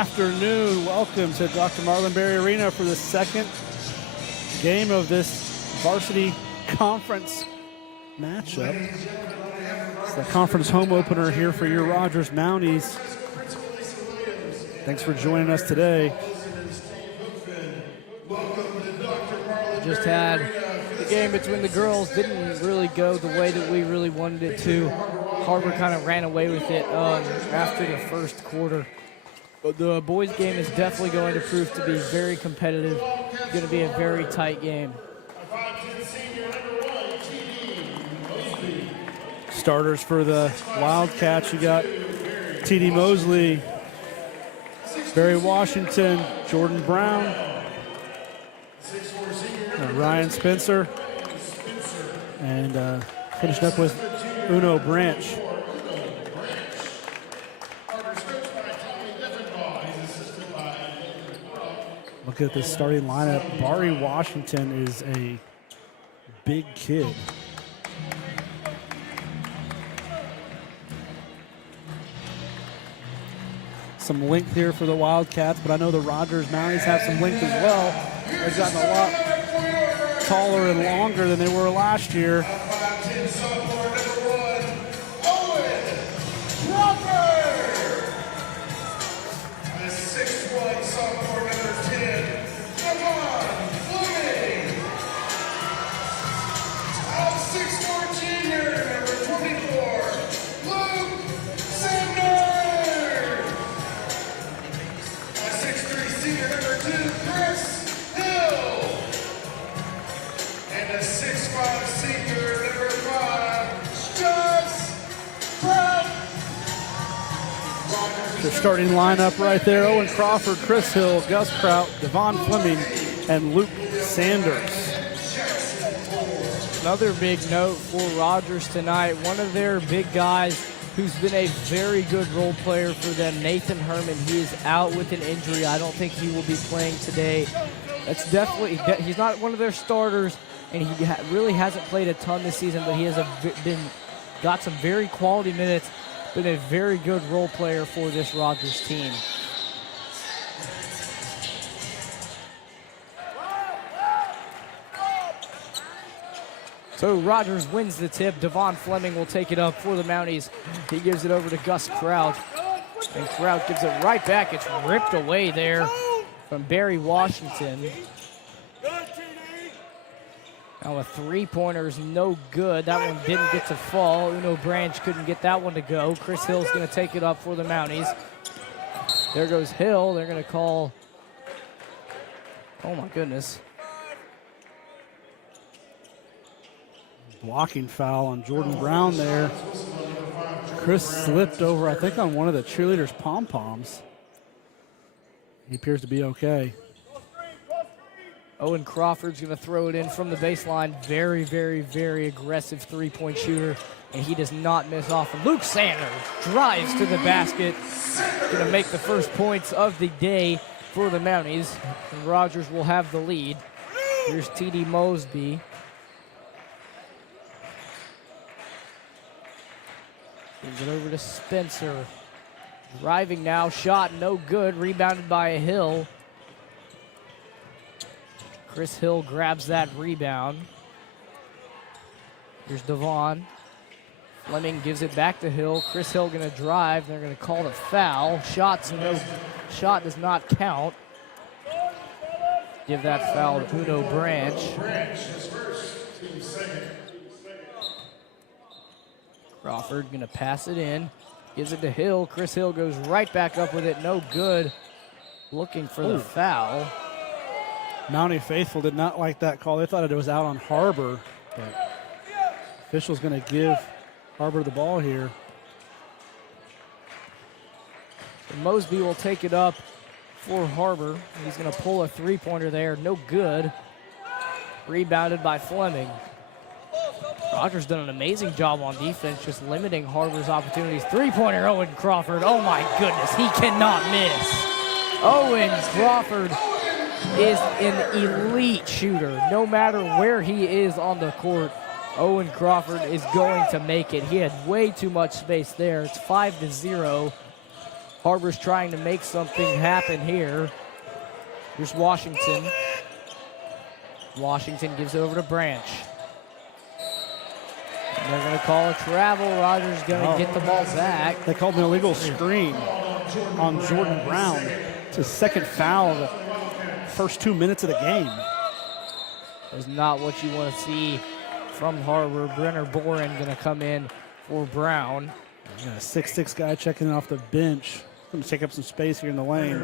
afternoon. Welcome to Dr. Marlin Berry Arena for the second game of this varsity conference matchup. It's the conference home opener here for your Rogers Mounties. Thanks for joining us today. Just had the game between the girls. Didn't really go the way that we really wanted it to. Har-Ber kind of ran away with it after the first quarter. But the boys' game is definitely going to prove to be very competitive. It's going to be a very tight game. Starters for the Wildcats, you got T.D. Mosley, Barry Washington, Jordan Brown, Ryan Spencer, and finished up with Uno Branch. Look at this starting lineup. Barry Washington is a big kid. Some length here for the Wildcats, but I know the Rogers Mounties have some length as well. They've gotten a lot taller and longer than they were last year. The starting lineup right there: Owen Crawford, Chris Hill, Gus Prout, Devon Fleming, and Luke Sanders. Another big note for Rogers tonight, one of their big guys who's been a very good role player for them, Nathan Herman. He is out with an injury. I don't think he will be playing today. That's definitely, he's not one of their starters, and he really hasn't played a ton this season, but he has got some very quality minutes. Been a very good role player for this Rogers team. So Rogers wins the tip. Devon Fleming will take it up for the Mounties. He gives it over to Gus Kraut. And Kraut gives it right back. It's ripped away there from Barry Washington. Now a three-pointer is no good. That one didn't get to fall. Uno Branch couldn't get that one to go. Chris Hill's going to take it up for the Mounties. There goes Hill. They're going to call, oh my goodness. Blocking foul on Jordan Brown there. Chris slipped over, I think, on one of the cheerleaders' pom-poms. He appears to be okay. Owen Crawford's going to throw it in from the baseline. Very, very, very aggressive three-point shooter, and he does not miss off. And Luke Sanders drives to the basket. Going to make the first points of the day for the Mounties. And Rogers will have the lead. Here's T.D. Mosby. Gives it over to Spencer. Driving now, shot no good. Rebounded by Hill. Chris Hill grabs that rebound. Here's Devon. Fleming gives it back to Hill. Chris Hill going to drive. They're going to call the foul. Shot does not count. Give that foul to Uno Branch. Crawford going to pass it in. Gives it to Hill. Chris Hill goes right back up with it. No good. Looking for the foul. Mountie faithful did not like that call. They thought it was out on Har-Ber, but official's going to give Har-Ber the ball here. So Mosby will take it up for Har-Ber. He's going to pull a three-pointer there. No good. Rebounded by Fleming. Rogers done an amazing job on defense, just limiting Har-Ber's opportunities. Three-pointer, Owen Crawford. Oh my goodness, he cannot miss. Owen Crawford is an elite shooter. No matter where he is on the court, Owen Crawford is going to make it. He had way too much space there. It's 5-0. Har-Ber's trying to make something happen here. Here's Washington. Washington gives it over to Branch. And they're going to call a travel. Rogers going to get the ball back. They called an illegal screen on Jordan Brown. It's his second foul of the first 2 minutes of the game. That's not what you want to see from Har-Ber. Brenner Boren going to come in for Brown. You got a 6'6" guy checking in off the bench. Going to take up some space here in the lane.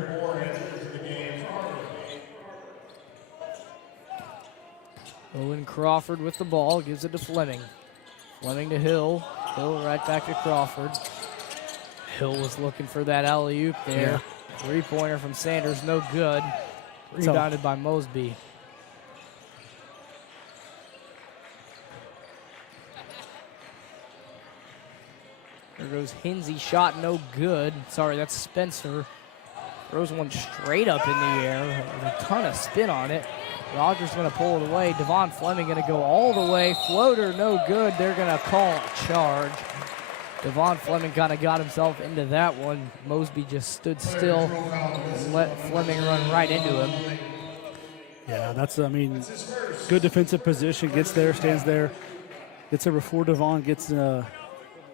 Owen Crawford with the ball, gives it to Fleming. Fleming to Hill. Hill right back to Crawford. Hill was looking for that alley-oop there. Yeah. Three-pointer from Sanders, no good. Rebounded by Mosby. There goes Hinsey, shot no good. Sorry, that's Spencer. Throws one straight up in the air with a ton of spin on it. Rogers going to pull it away. Devon Fleming going to go all the way. Floater, no good. They're going to call a charge. Devon Fleming kind of got himself into that one. Mosby just stood still and let Fleming run right into him. Yeah, that's, I mean, good defensive position. Gets there, stands there. Gets there before Devon gets to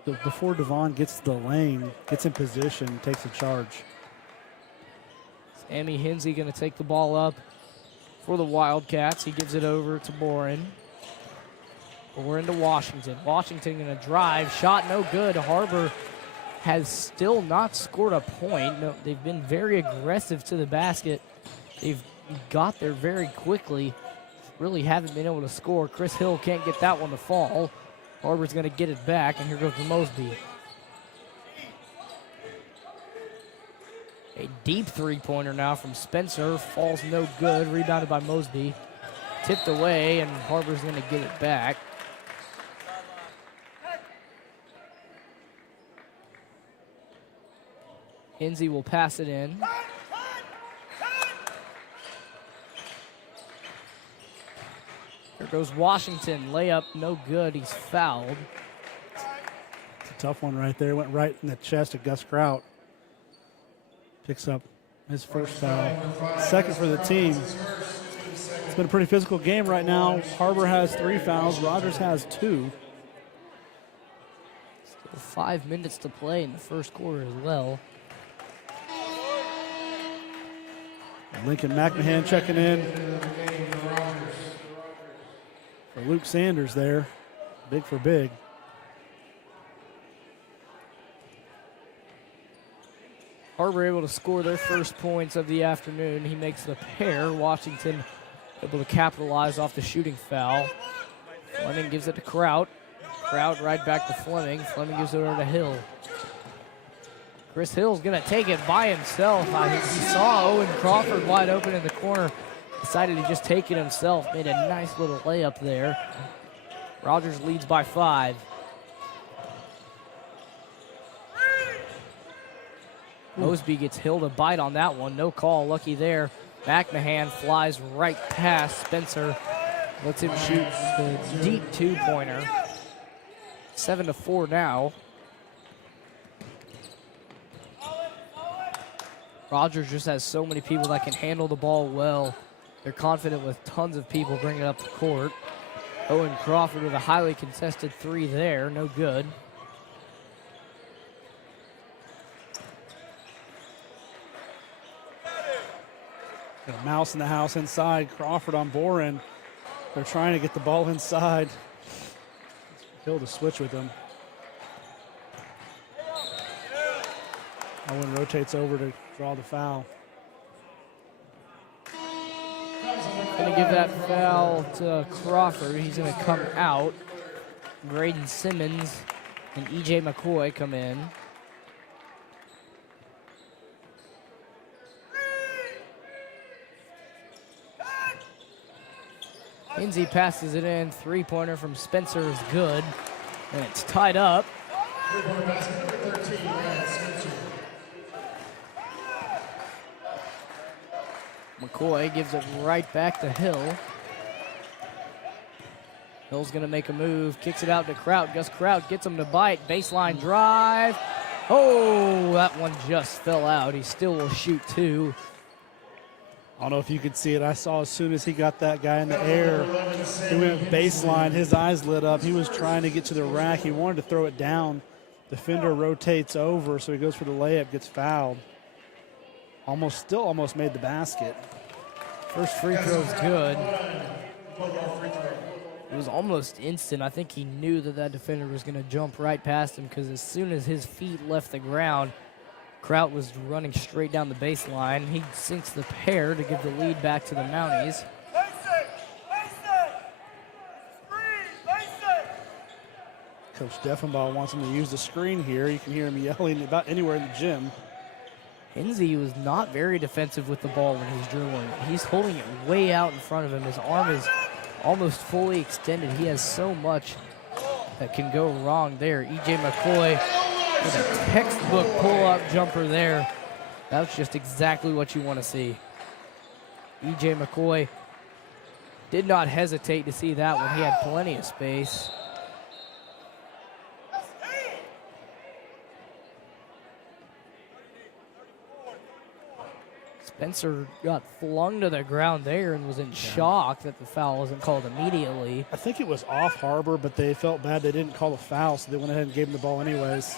the lane. Gets in position, takes a charge. Sammy Hinsey going to take the ball up for the Wildcats. He gives it over to Boren. Boren to Washington. Washington going to drive. Shot no good. Har-Ber has still not scored a point. No, they've been very aggressive to the basket. They've got there very quickly. Really haven't been able to score. Chris Hill can't get that one to fall. Har-Ber's going to get it back, and here goes Mosby. A deep three-pointer now from Spencer. Falls no good. Rebounded by Mosby. Tipped away, and Har-Ber's going to get it back. Hinsey will pass it in. There goes Washington. Layup, no good. He's fouled. It's a tough one right there. Went right in the chest of Gus Kraut. Picks up his first foul. Second for the team. It's been a pretty physical game right now. Har-Ber has 3 fouls. Rogers has 2. Still 5 minutes to play in the first quarter as well. Lincoln McMahon checking in for Luke Sanders there. Big for big. Har-Ber able to score their first points of the afternoon. He makes the pair. Washington able to capitalize off the shooting foul. Fleming gives it to Kraut. Kraut right back to Fleming. Fleming gives it over to Hill. Chris Hill's going to take it by himself. He saw Owen Crawford wide open in the corner. Decided to just take it himself. Made a nice little layup there. Rogers leads by 5. Mosby gets Hill to bite on that one. No call. Lucky there. McMahon flies right past Spencer. Lets him shoot the deep 2-pointer. 7-4 now. Rogers just has so many people that can handle the ball well. They're confident with tons of people bringing it up the court. Owen Crawford with a highly contested 3 there. No good. Got a mouse in the house inside. Crawford on Boren. They're trying to get the ball inside. Hill to switch with them. Owen rotates over to draw the foul. Going to give that foul to Crawford. He's going to come out. Graydon Simmons and E.J. McCoy come in. Hinsey passes it in. 3-pointer from Spencer is good. And it's tied up. McCoy gives it right back to Hill. Hill's going to make a move. Kicks it out to Kraut. Gus Kraut gets him to bite. Baseline drive. Oh, that one just fell out. He still will shoot 2. I don't know if you could see it. I saw as soon as he got that guy in the air, he went baseline, his eyes lit up. He was trying to get to the rack. He wanted to throw it down. Defender rotates over, so he goes for the layup, gets fouled. Still almost made the basket. First free throw's good. It was almost instant. I think he knew that defender was going to jump right past him, because as soon as his feet left the ground, Kraut was running straight down the baseline. He sinks the pair to give the lead back to the Mounties. Coach Deffenbaugh wants him to use the screen here. You can hear him yelling about anywhere in the gym. Hinsey was not very defensive with the ball when he's dribbling. He's holding it way out in front of him. His arm is almost fully extended. He has so much that can go wrong there. E.J. McCoy with a textbook pull-up jumper there. That's just exactly what you want to see. E.J. McCoy did not hesitate to see that one. He had plenty of space. Spencer got flung to the ground there and was in shock that the foul wasn't called immediately. I think it was off Har-Ber, but they felt bad they didn't call the foul, so they went ahead and gave him the ball anyways.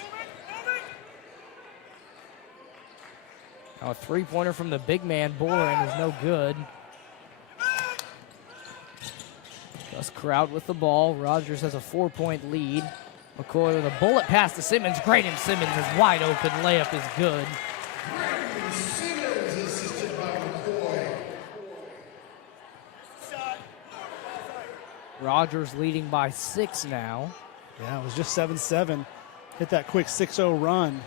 Now a three-pointer from the big man, Boren, is no good. Just Kraut with the ball. Rogers has a 4-point lead. McCoy with a bullet pass to Simmons. Graydon Simmons is wide open. Layup is good. Rogers leading by 6 now. Yeah, it was just 7-7. Hit that quick 6-0 run.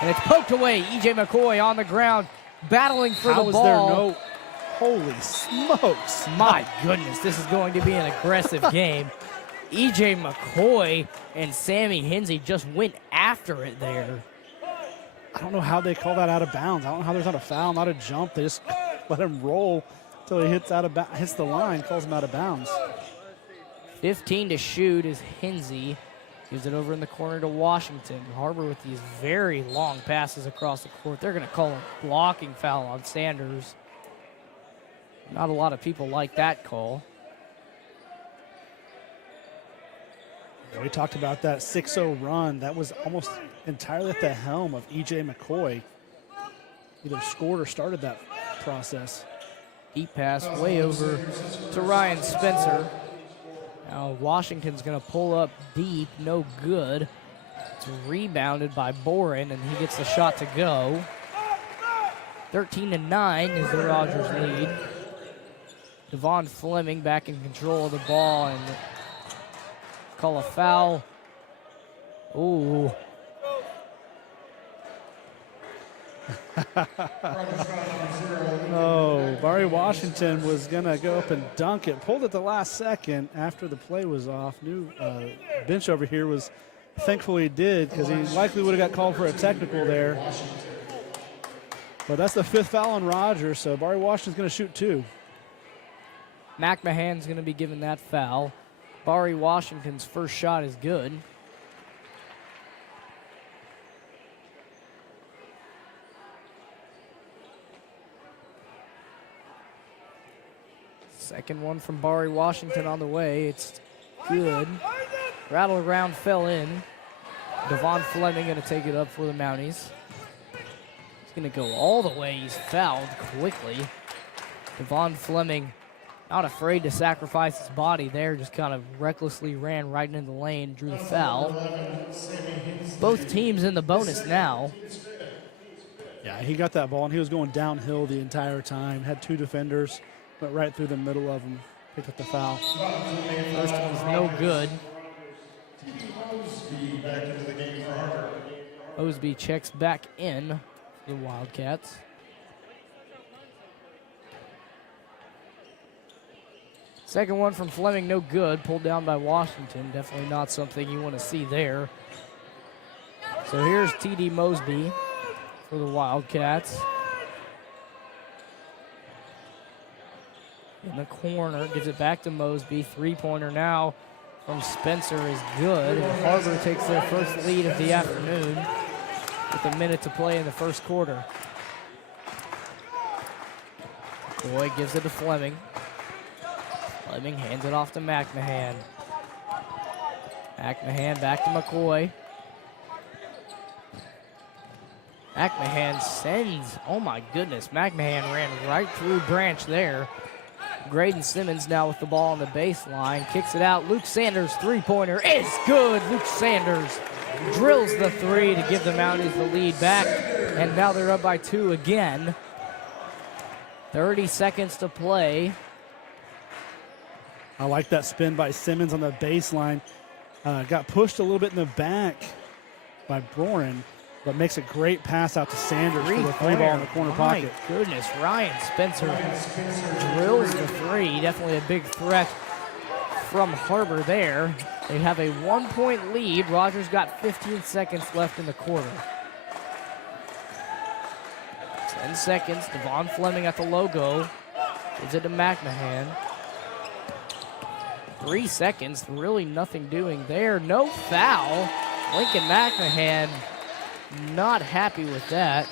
And it's poked away. E.J. McCoy on the ground, battling for the ball. How was there no... Holy smokes. My goodness, this is going to be an aggressive game. E.J. McCoy and Sammy Hinsey just went after it there. I don't know how they call that out of bounds. I don't know how there's not a foul, not a jump. They just let him roll until he hits the line, calls him out of bounds. 15 to shoot is Hinsey. Gives it over in the corner to Washington. Har-Ber with these very long passes across the court. They're going to call a blocking foul on Sanders. Not a lot of people like that call. Yeah, we talked about that 6-0 run. That was almost entirely at the helm of E.J. McCoy. Either scored or started that process. Deep pass way over to Ryan Spencer. Now Washington's going to pull up deep, no good. It's rebounded by Boren, and he gets the shot to go. 13-9 is the Rogers lead. Devon Fleming back in control of the ball and call a foul. Ooh. Oh, Barry Washington was going to go up and dunk it. Pulled it the last second after the play was off. New bench over here was thankful he did, because he likely would have got called for a technical there. But that's the 5th foul on Rogers, so Barry Washington's going to shoot 2. McMahon's going to be given that foul. Barry Washington's first shot is good. Second one from Barry Washington on the way. It's good. Rattle around fell in. Devon Fleming going to take it up for the Mounties. He's going to go all the way. He's fouled quickly. Devon Fleming not afraid to sacrifice his body there. Just kind of recklessly ran right into the lane, drew the foul. Both teams in the bonus now. Yeah, he got that ball, and he was going downhill the entire time. Had 2 defenders. Went right through the middle of them, picked up the foul. First one's no good. Osby checks back in for the Wildcats. Second one from Fleming, no good. Pulled down by Washington. Definitely not something you want to see there. So here's T.D. Mosby for the Wildcats. In the corner, gives it back to Mosby. 3-pointer now from Spencer is good. And Har-Ber takes their first lead of the afternoon. with a minute to play in the first quarter. Boy gives it to Fleming. Fleming hands it off to McMahon. McMahon back to McCoy. McMahon sends, oh my goodness, McMahon ran right through Branch there. Graydon Simmons now with the ball on the baseline, kicks it out. Luke Sanders' three-pointer is good. Luke Sanders drills the three to give the Mounties the lead back, and now they're up by 2 again. 30 seconds to play. I like that spin by Simmons on the baseline. Got pushed a little bit in the back by Brorin, but makes a great pass out to Sanders for the three ball in the corner pocket. My goodness, Ryan Spencer drills the three. Definitely a big threat from Har-Ber there. They have a 1-point lead. Rogers got 15 seconds left in the quarter. 10 seconds. Devon Fleming at the logo. Gives it to McMahon. 3 seconds. Really nothing doing there. No foul. Lincoln McMahon not happy with that.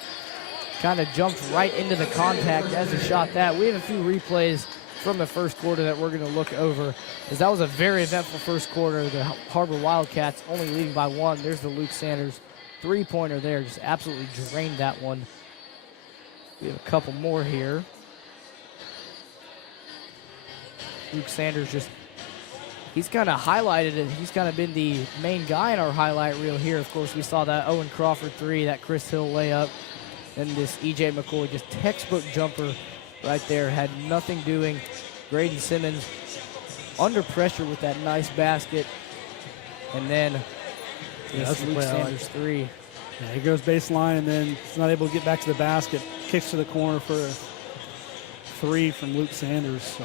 Kind of jumped right into the contact as he shot that. We have a few replays from the first quarter that we're going to look over, as that was a very eventful first quarter. The Har-Ber Wildcats only leading by 1. There's the Luke Sanders three-pointer there. Just absolutely drained that one. We have a couple more here. Luke Sanders just, he's kind of highlighted it. He's kind of been the main guy in our highlight reel here. Of course, we saw that Owen Crawford three, that Chris Hill layup, and this E.J. McCoy just textbook jumper right there. Had nothing doing. Graydon Simmons under pressure with that nice basket. And then this Luke Sanders three. Yeah, he goes baseline and then he's not able to get back to the basket. Kicks to the corner for a three from Luke Sanders. So.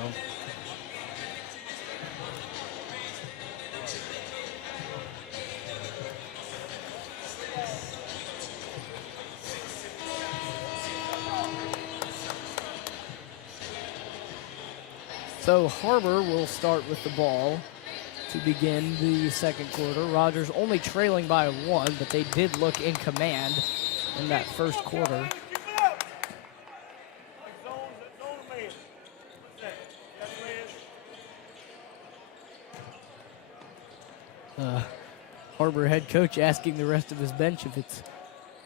So Har-Ber will start with the ball to begin the second quarter. Rogers only trailing by 1, but they did look in command in that first quarter. Har-Ber head coach asking the rest of his bench if it's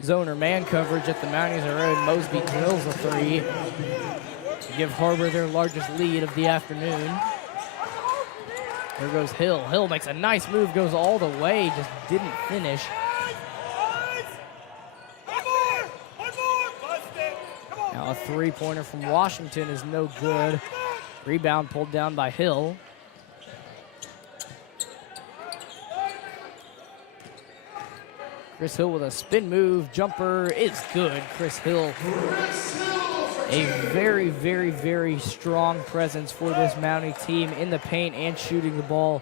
zone or man coverage at the Mounties are in. Mosby drills a three to give Har-Ber their largest lead of the afternoon. There goes Hill. Hill makes a nice move, goes all the way, just didn't finish. Now a three-pointer from Washington is no good. Rebound pulled down by Hill. Chris Hill with a spin move. Jumper is good. Chris Hill, a very, very, very strong presence for this Mountie team in the paint and shooting the ball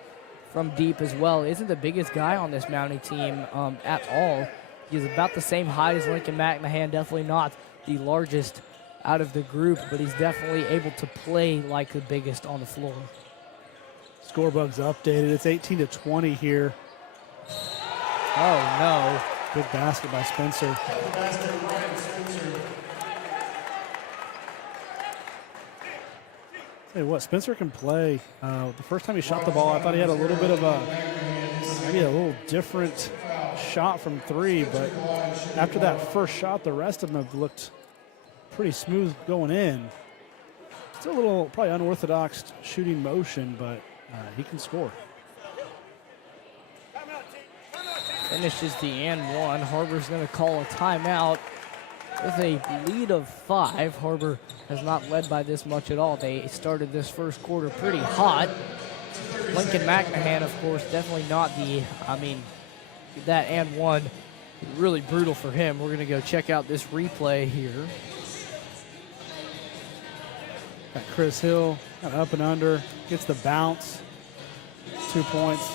from deep as well. Isn't the biggest guy on this Mountie team at all. He's about the same height as Lincoln McMahon. Definitely not the largest out of the group, but he's definitely able to play like the biggest on the floor. Scorebook's updated. It's 18-20 here. Oh, no. Good basket by Spencer. Tell you what, Spencer can play. The first time he shot the ball, I thought he had a little bit of maybe a little different shot from three, but after that first shot, the rest of them have looked pretty smooth going in. Still a little probably unorthodox shooting motion, but he can score. Finishes the and one. Har-Ber's going to call a timeout with a lead of 5. Har-Ber has not led by this much at all. They started this first quarter pretty hot. Lincoln McMahon, of course, definitely not the, that and one, really brutal for him. We're going to go check out this replay here. Got Chris Hill up and under, gets the bounce, 2 points.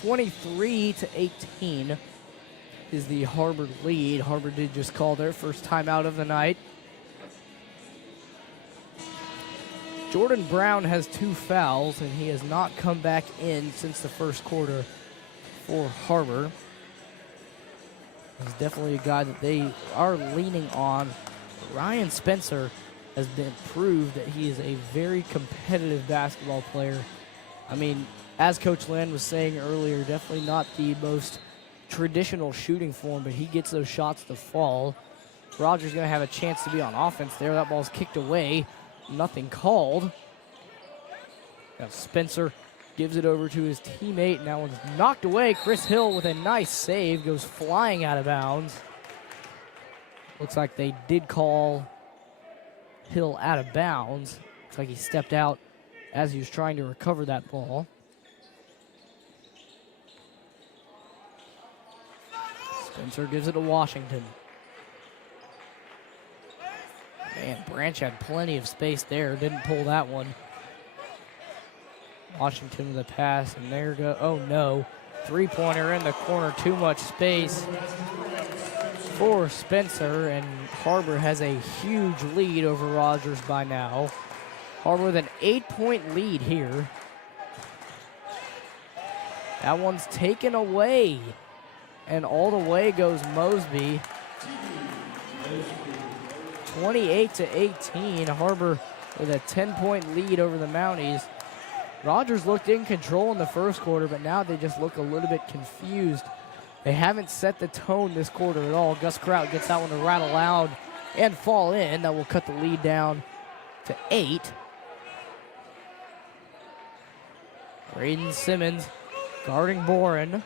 (23-18) is the Har-Ber lead. Har-Ber did just call their first timeout of the night. Jordan Brown has 2 fouls, and he has not come back in since the first quarter for Har-Ber. He's definitely a guy that they are leaning on. Ryan Spencer has been proved that he is a very competitive basketball player. I mean, as Coach Land was saying earlier, definitely not the most traditional shooting form, but he gets those shots to fall. Rogers going to have a chance to be on offense there. That ball's kicked away. Nothing called. Now Spencer gives it over to his teammate, and that one's knocked away. Chris Hill with a nice save goes flying out of bounds. Looks like they did call Hill out of bounds. Looks like he stepped out as he was trying to recover that ball. Spencer gives it to Washington. Man, Branch had plenty of space there. Didn't pull that one. Washington with a pass, and there go. Oh no. 3-pointer in the corner. Too much space for Spencer, and Har-Ber has a huge lead over Rogers by now. Har-Ber with an 8-point lead here. That one's taken away, and all the way goes Mosby. 28-18. Har-Ber with a 10-point lead over the Mounties. Rogers looked in control in the first quarter, but now they just look a little bit confused. They haven't set the tone this quarter at all. Gus Kraut gets that one to rattle out and fall in. That will cut the lead down to 8. Braden Simmons guarding Boren.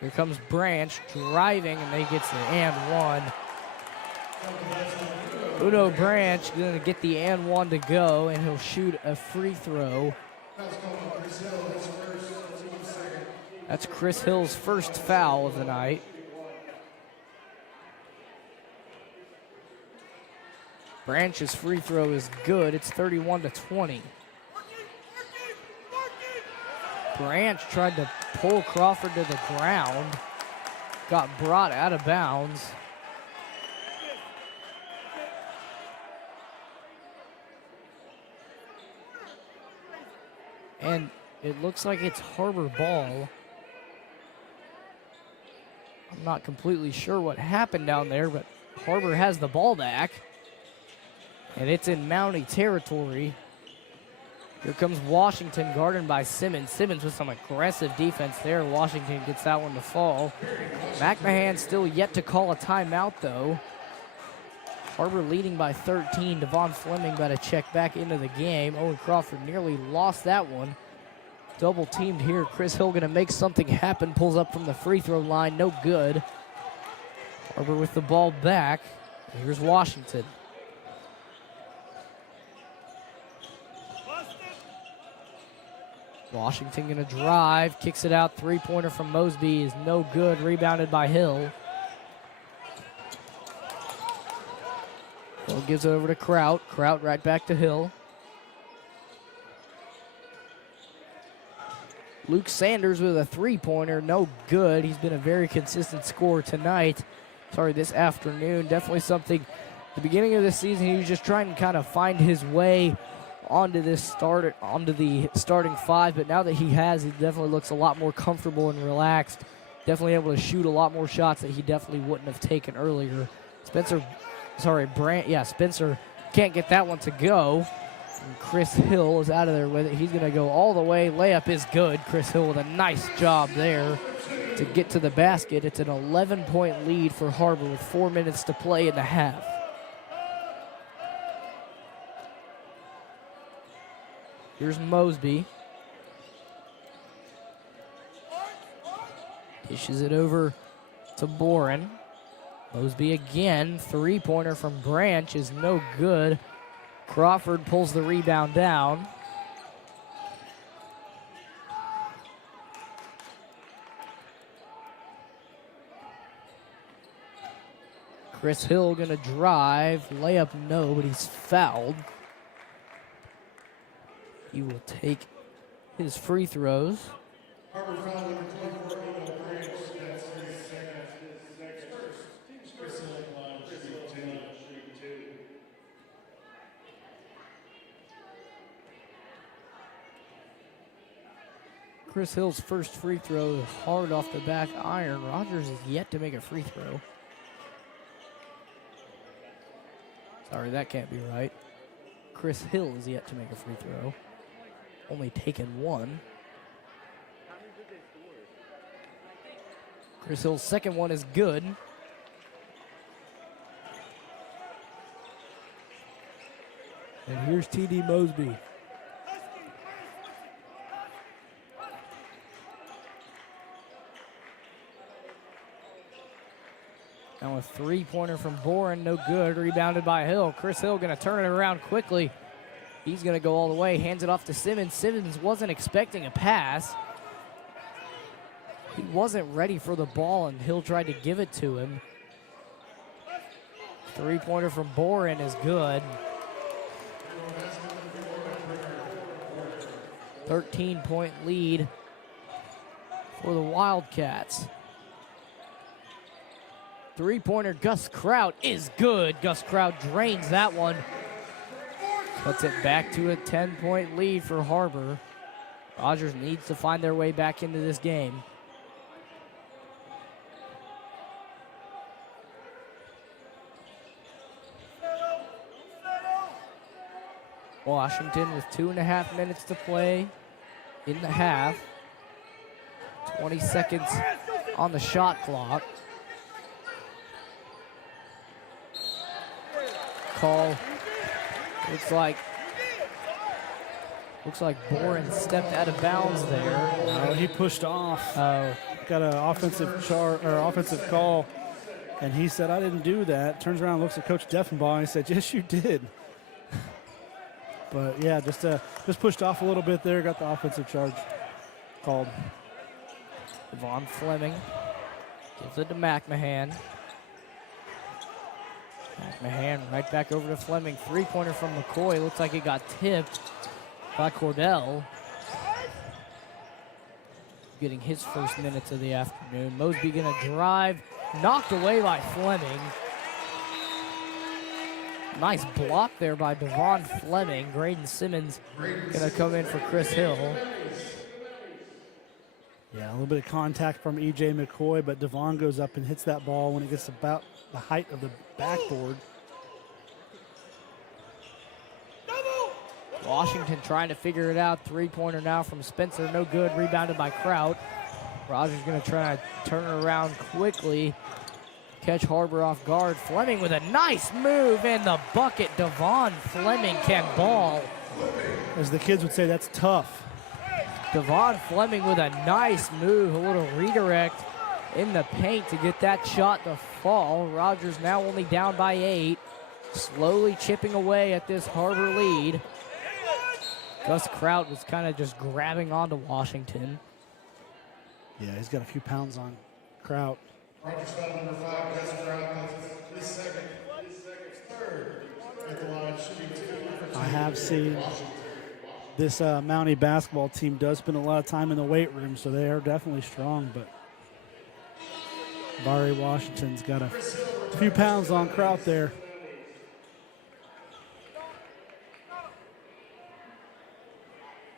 Here comes Branch driving, and they gets the and one. Udo Branch going to get the and one to go, and he'll shoot a free throw. That's Chris Hill's first foul of the night. Branch's free throw is good. It's 31-20. Branch tried to pull Crawford to the ground. Got brought out of bounds. And it looks like it's Har-Ber ball. I'm not completely sure what happened down there, but Har-Ber has the ball back. And it's in Mountie territory. Here comes Washington, guarded by Simmons. Simmons with some aggressive defense there. Washington gets that one to fall. McMahon still yet to call a timeout, though. Har-Ber leading by 13. Devon Fleming got to check back into the game. Owen Crawford nearly lost that one. Double teamed here. Chris Hill going to make something happen. Pulls up from the free throw line. No good. Har-Ber with the ball back. Here's Washington. Washington going to drive. Kicks it out. 3-pointer from Mosby is no good. Rebounded by Hill. Hill gives it over to Kraut. Kraut right back to Hill. Luke Sanders with a 3-pointer, no good. He's been a very consistent scorer tonight. This afternoon. Definitely something. At the beginning of this season, he was just trying to kind of find his way onto the starting 5. But now that he has, he definitely looks a lot more comfortable and relaxed. Definitely able to shoot a lot more shots that he definitely wouldn't have taken earlier. Spencer can't get that one to go. And Chris Hill is out of there with it. He's going to go all the way. Layup is good. Chris Hill with a nice job there to get to the basket. It's an 11-point lead for Har-Ber with 4 minutes to play in the half. Here's Mosby. Dishes it over to Boren. Mosby again. 3-pointer from Branch is no good. Crawford pulls the rebound down. Chris Hill gonna drive. Layup no, but he's fouled. He will take his free throws. Chris Hill's first free throw hard off the back iron. Rogers is yet to make a free throw. Sorry, that can't be right. Chris Hill is yet to make a free throw. Only taken one. Chris Hill's second one is good. And here's TD Mosby. Now a three-pointer from Boren, no good. Rebounded by Hill. Chris Hill going to turn it around quickly. He's going to go all the way, hands it off to Simmons. Simmons wasn't expecting a pass. He wasn't ready for the ball, and Hill tried to give it to him. Three-pointer from Boren is good. 13-point lead for the Wildcats. Three-pointer, Gus Kraut is good. Gus Kraut drains that one. Puts it back to a 10-point lead for Har-Ber. Rogers needs to find their way back into this game. Washington with 2.5 minutes to play in the half. 20 seconds on the shot clock. Call. Looks like Boren stepped out of bounds there. He pushed off. Oh. Got an offensive call, and he said, "I didn't do that." Turns around, looks at Coach Deffenbaugh, and he said, "Yes, you did." But yeah, just pushed off a little bit there. Got the offensive charge called. Devon Fleming gives it to McMahon. McMahon right back over to Fleming. Three-pointer from McCoy. Looks like it got tipped by Cordell. Getting his first minutes of the afternoon. Mosby gonna drive. Knocked away by Fleming. Nice block there by Devon Fleming. Graydon Simmons gonna come in for Chris Hill. Yeah, a little bit of contact from E.J. McCoy, but Devon goes up and hits that ball when it gets about the height of the backboard. Washington trying to figure it out. Three-pointer now from Spencer, no good. Rebounded by Kraut. Rogers gonna try to turn it around quickly. Catch Har-Ber off guard. Fleming with a nice move in the bucket. Devon Fleming can ball. As the kids would say, that's tough. Devon Fleming with a nice move, a little redirect in the paint to get that shot to fall. Rogers now only down by 8, slowly chipping away at this Har-Ber lead. Gus Kraut was kind of just grabbing onto Washington. Yeah, he's got a few pounds on Kraut. Rogers foul number 5, Gus Kraut, his second, third at the line, shooting 2. I have seen this MOUNTIE basketball team does spend a lot of time in the weight room, so they are definitely strong, but Barry Washington's got a few pounds on Kraut there.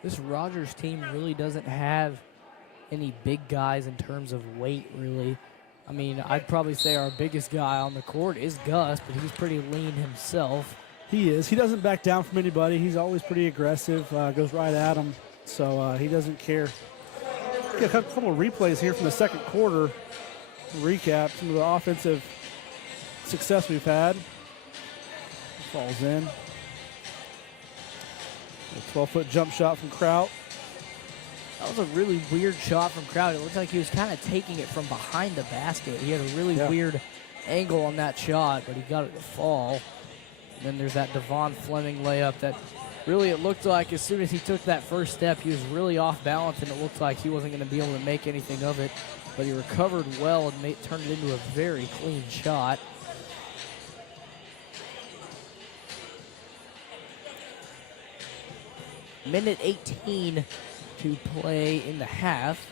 This Rogers team really doesn't have any big guys in terms of weight, really. I mean, I'd probably say our biggest guy on the court is Gus, but he's pretty lean himself. He is. He doesn't back down from anybody. He's always pretty aggressive, goes right at him, so he doesn't care. Get a couple of replays here from the second quarter. Recap some of the offensive success we've had. Falls in. A 12-foot jump shot from Kraut. That was a really weird shot from Kraut. It looked like he was kind of taking it from behind the basket. He had a really weird angle on that shot, but he got it to fall. And then there's that Devon Fleming layup that really it looked like as soon as he took that first step, he was really off balance, and it looked like he wasn't going to be able to make anything of it. But he recovered well and turned it into a very clean shot. Minute 18 to play in the half.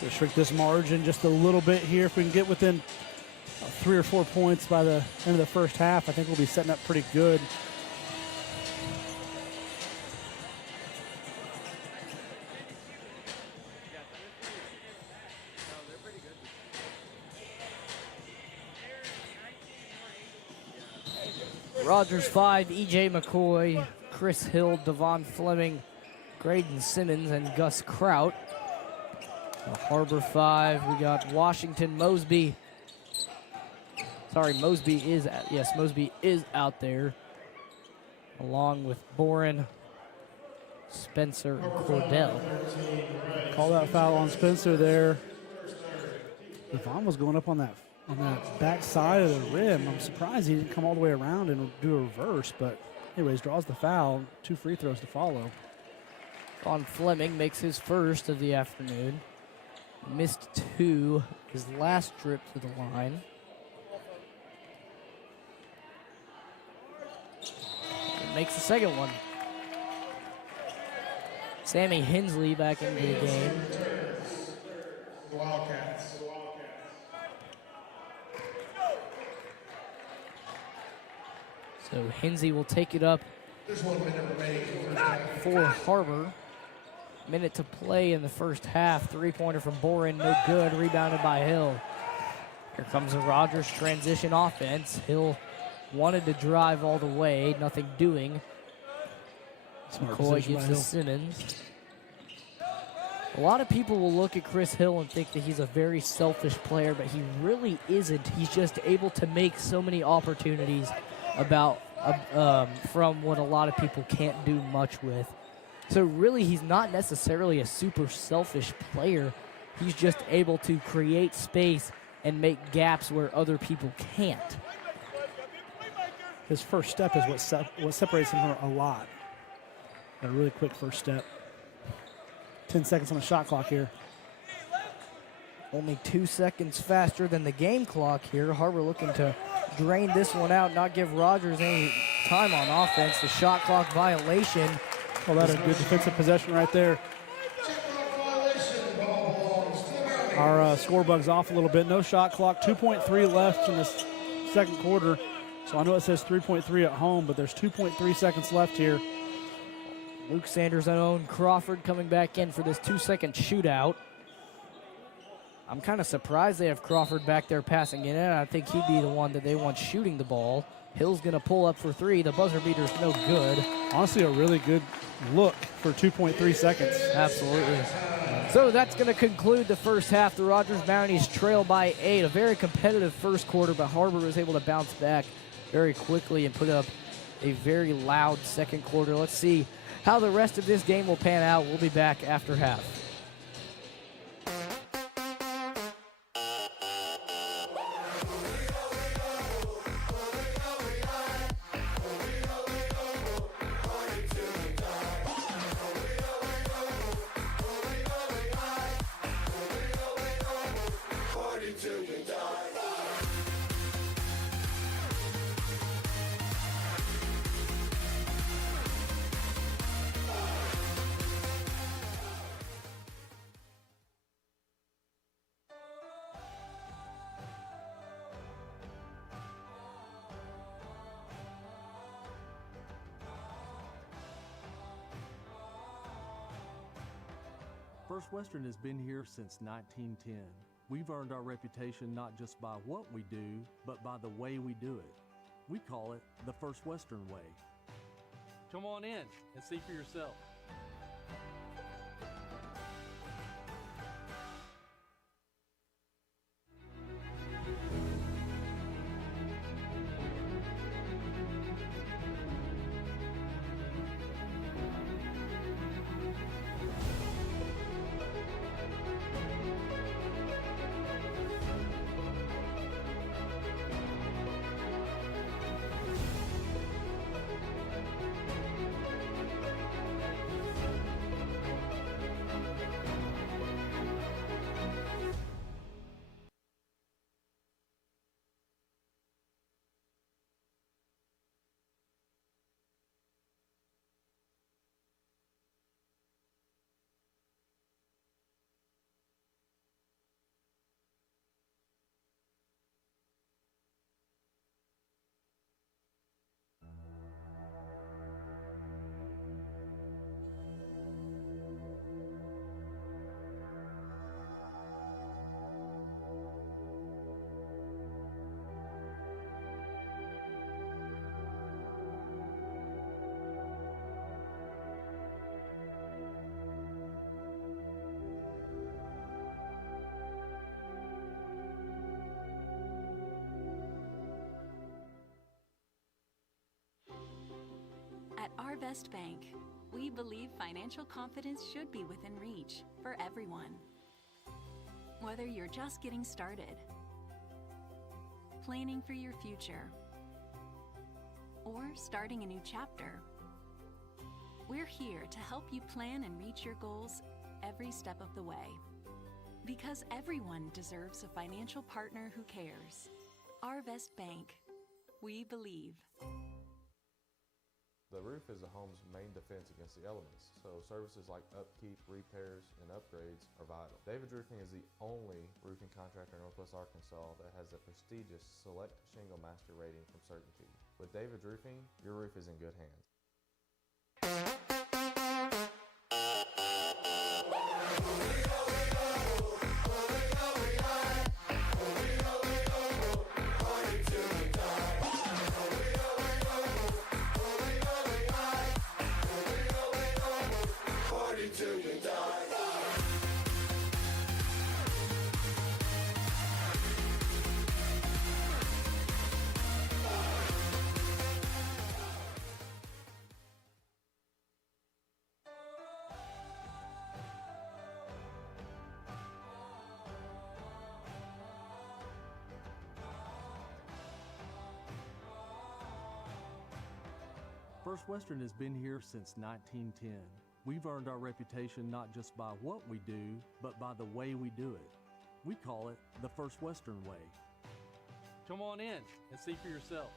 So shrink this margin just a little bit here. If we can get within 3 or 4 points by the end of the first half, I think we'll be setting up pretty good. Rogers 5, E.J. McCoy, Chris Hill, Devon Fleming, Graydon Simmons, and Gus Kraut. Har-Ber 5, we got Washington Mosby. Sorry, Mosby is out there, along with Boren, Spencer, and Cordell. Call that foul on Spencer there. Devon was going up on that back side of the rim. I'm surprised he didn't come all the way around and do a reverse, but anyways, draws the foul. 2 free throws to follow. Devon Fleming makes his first of the afternoon. Missed 2, his last trip to the line. And makes the second one. Sammy Hensley back into the game. Wildcats. So Hensley will take it up There's 1 minute remaining. for Har-Ber. Minute to play in the first half. 3-pointer from Boren, no good. Rebounded by Hill. Here comes the Rogers transition offense. Hill wanted to drive all the way, nothing doing. McCoy gives to Simmons. A lot of people will look at Chris Hill and think that he's a very selfish player, but he really isn't. He's just able to make so many opportunities from what a lot of people can't do much with. So really, he's not necessarily a super selfish player. He's just able to create space and make gaps where other people can't. His first step is what separates him from a lot. A really quick first step. 10 seconds on the shot clock here. Only 2 seconds faster than the game clock here. Har-Ber looking to drain this one out, not give Rogers any time on offense. The shot clock violation. Oh, that's a good defensive possession right there. Our score bug's off a little bit. No shot clock. 2.3 left in this second quarter. So I know it says 3.3 at home, but there's 2.3 seconds left here. Luke Sanders' own Crawford coming back in for this 2-second shootout. I'm kind of surprised they have Crawford back there passing it in. I think he'd be the one that they want shooting the ball. Hill's going to pull up for 3. The buzzer beater's no good. Honestly, a really good look for 2.3 seconds. Absolutely. So that's going to conclude the first half. The Rogers Mounties trail by 8. A very competitive first quarter, but Har-Ber was able to bounce back very quickly and put up a very loud second quarter. Let's see how the rest of this game will pan out. We'll be back after half. First Western has been here since 1910. We've earned our reputation not just by what we do, but by the way we do it. We call it the First Western way. Come on in and see for yourself. At Har-Ber Bank, we believe financial confidence should be within reach for everyone. Whether you're just getting started, planning for your future, or starting a new chapter, we're here to help you plan and reach your goals every step of the way. Because everyone deserves a financial partner who cares. Har-Ber Bank, we believe. The roof is a home's main defense against the elements, so services like upkeep, repairs, and upgrades are vital. David's Roofing is the only roofing contractor in Northwest Arkansas that has the prestigious Select Shingle Master rating from Certainty. With David's Roofing, your roof is in good hands. First Western has been here since 1910. We've earned our reputation not just by what we do, but by the way we do it. We call it the First Western way. Come on in and see for yourself.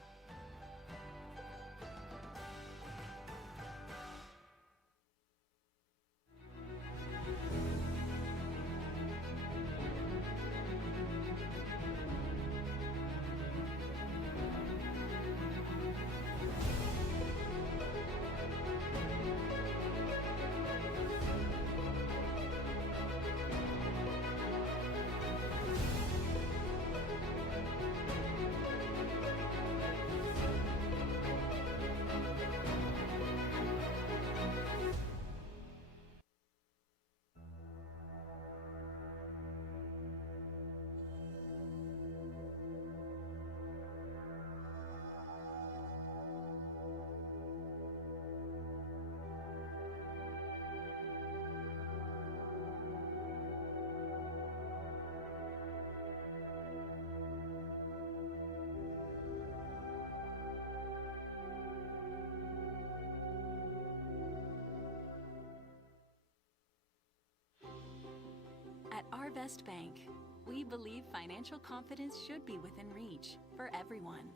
At Har-Ber Bank, we believe financial confidence should be within reach for everyone.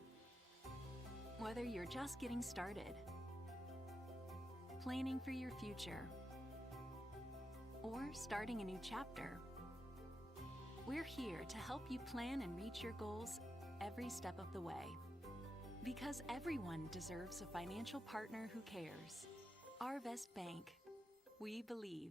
Whether you're just getting started, planning for your future, or starting a new chapter, we're here to help you plan and reach your goals every step of the way. Because everyone deserves a financial partner who cares. Har-Ber Bank, we believe.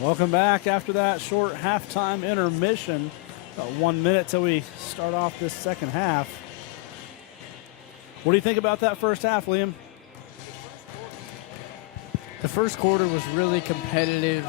Welcome back after that short halftime intermission. About 1 minute till we start off this second half. What do you think about that first half, Liam? The first quarter was really competitive.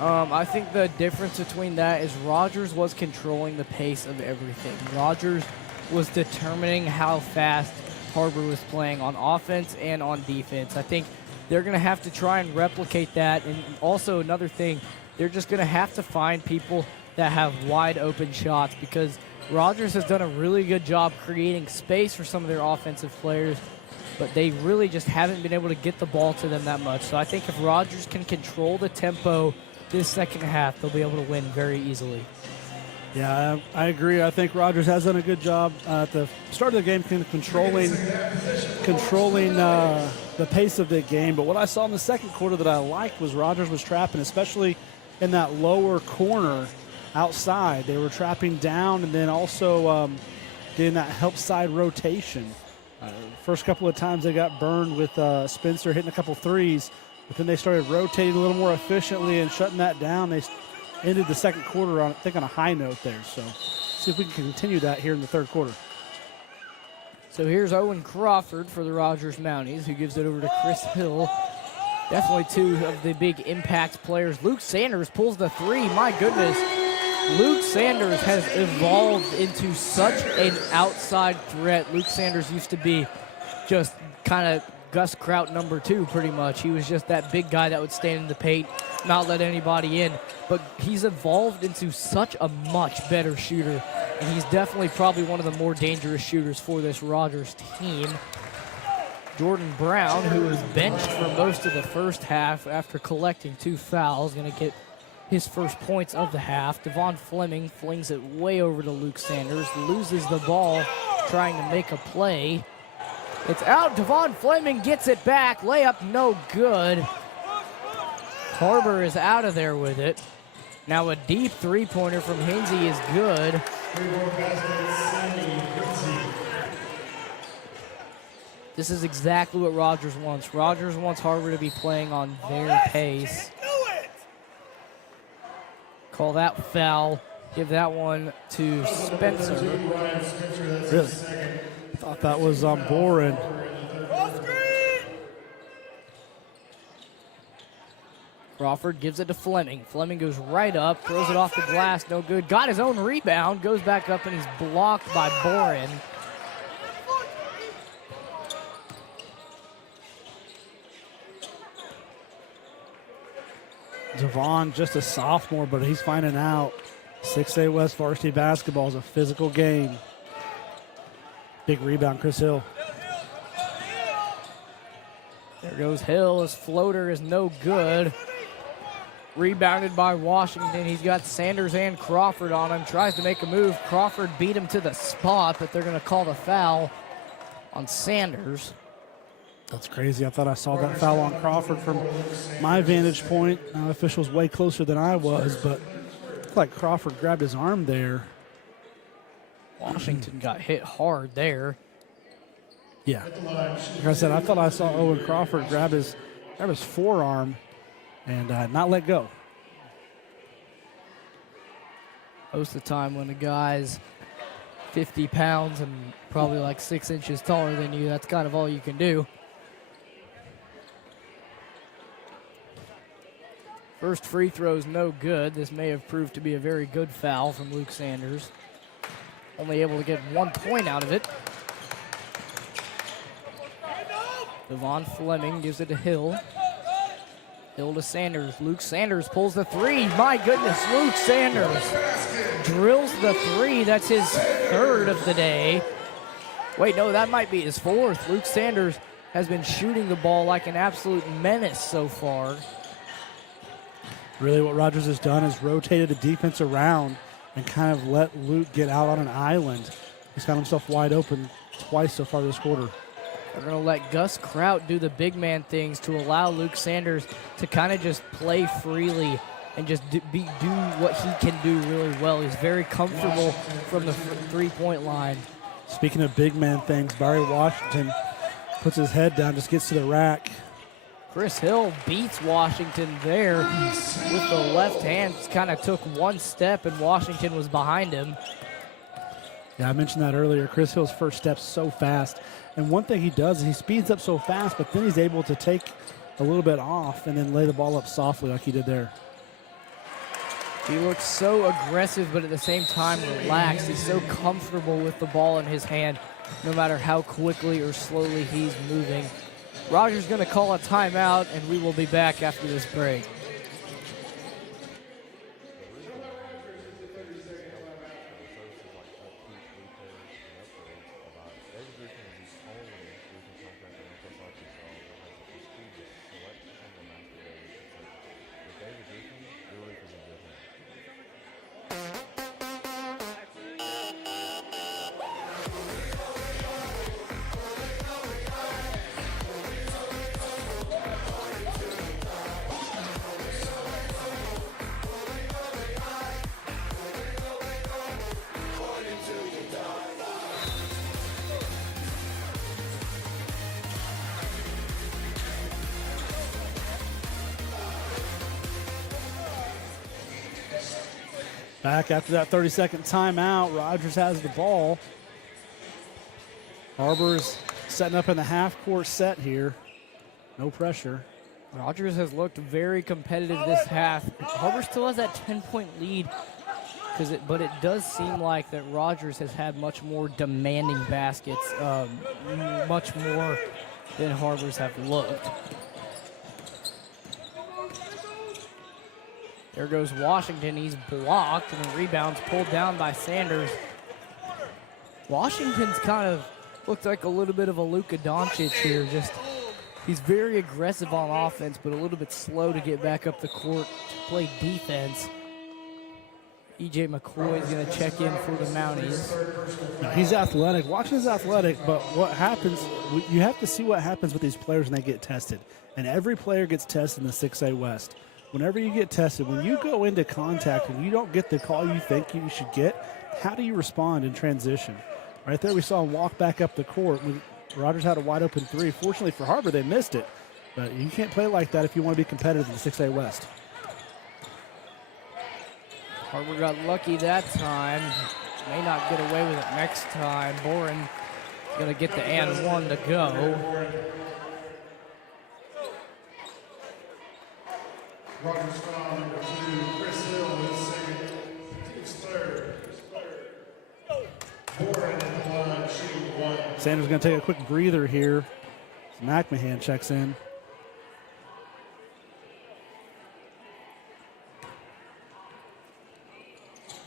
I think the difference between that is Rogers was controlling the pace of everything. Rogers was determining how fast Har-Ber was playing on offense and on defense. I think they're going to have to try and replicate that. And also another thing, they're just going to have to find people that have wide open shots, because Rogers has done a really good job creating space for some of their offensive players, but they really just haven't been able to get the ball to them that much. So I think if Rogers can control the tempo this second half, they'll be able to win very easily. Yeah, I agree. I think Rogers has done a good job at the start of the game controlling the pace of the game. But what I saw in the second quarter that I liked was Rogers was trapping, especially in that lower corner outside. They were trapping down and then also getting that help side rotation. First couple of times they got burned with Spencer hitting a couple threes, but then they started rotating a little more efficiently and shutting that down. They ended the second quarter on, I think, on a high note there. So see if we can continue that here in the third quarter. So here's Owen Crawford for the Rogers Mounties, who gives it over to Chris Hill. Definitely two of the big impact players. Luke Sanders pulls the three. My goodness. Luke Sanders has evolved into such an outside threat. Luke Sanders used to be just kind of Gus Kraut #2 pretty much. He was just that big guy that would stand in the paint, not let anybody in. But he's evolved into such a much better shooter, and he's definitely probably one of the more dangerous shooters for this Rogers team. Jordan Brown, who was benched for most of the first half after collecting 2 fouls, going to get his first points of the half. Devon Fleming flings it way over to Luke Sanders, loses the ball trying to make a play. It's out. Devon Fleming gets it back. Layup no good. Har-Ber is out of there with it. Now a deep three-pointer from Hainsey is good. This is exactly what Rogers wants. Rogers wants Har-Ber to be playing on their pace. Call that foul. Give that one to Spencer. Really? Thought that was Boren. Crawford gives it to Fleming. Fleming goes right up, throws it off the glass, no good. Got his own rebound, goes back up, and he's blocked by Boren. Devon, just a sophomore, but he's finding out 6A West Varsity Basketball is a physical game. Big rebound, Chris Hill. There goes Hill. His floater is no good. Rebounded by Washington. He's got Sanders and Crawford on him. Tries to make a move. Crawford beat him to the spot, but they're going to call the foul on Sanders. That's crazy. I thought I saw that foul on Crawford from my vantage point. Official's way closer than I was, but it looked like Crawford grabbed his arm there. Washington got hit hard there. Yeah. Like I said, I thought I saw Owen Crawford grab his forearm and not let go. Most of the time when a guy's 50 pounds and probably like 6 inches taller than you, that's kind of all you can do. First free throw's no good. This may have proved to be a very good foul from Luke Sanders. Only able to get 1 point out of it. Devon Fleming gives it to Hill. Hill to Sanders. Luke Sanders pulls the three. My goodness, Luke Sanders drills the three. That's his third of the day. Wait, no, that might be his fourth. Luke Sanders has been shooting the ball like an absolute menace so far. Really what Rogers has done is rotated the defense around and kind of let Luke get out on an island. He's found himself wide open twice so far this quarter. They're going to let Gus Kraut do the big man things to allow Luke Sanders to kind of just play freely and just do what he can do really well. He's very comfortable from the three-point line. Speaking of big man things, Barry Washington puts his head down, just gets to the rack, Chris Hill beats Washington there with the left hand. Kind of took one step and Washington was behind him. Yeah, I mentioned that earlier. Chris Hill's first step's so fast. And one thing he does is he speeds up so fast, but then he's able to take a little bit off and then lay the ball up softly like he did there. He looks so aggressive, but at the same time relaxed. He's so comfortable with the ball in his hand, no matter how quickly or slowly he's moving. Rogers going to call a timeout, and we will be back after this break. Back after that 30-second timeout, Rogers has the ball. Har-Ber's setting up in the half-court set here. No pressure. Rogers has looked very competitive this half. Har-Ber still has that 10-point lead, but it does seem like that Rogers has had much more demanding baskets, much more than Har-Ber's have looked. There goes Washington. He's blocked, and the rebound's pulled down by Sanders. Washington's kind of looked like a little bit of a Luka Doncic here. He's very aggressive on offense, but a little bit slow to get back up the court to play defense. E.J. McCoy is going to check in for the Mounties. Now, he's athletic. Washington's athletic, but what happens, you have to see what happens with these players when they get tested. And every player gets tested in the 6A West. Whenever you get tested, when you go into contact and you don't get the call you think you should get, how do you respond in transition? Right there we saw him walk back up the court. Rogers had a wide open three. Fortunately for Har-Ber, they missed it. But you can't play like that if you want to be competitive in the 6A West. Har-Ber got lucky that time. May not get away with it next time. Boren going to get the and one to go. Rogers foul number 2, Chris Hill is second, team's third. Boren in the line, shooting 1. Sanders going to take a quick breather here. McMahon checks in.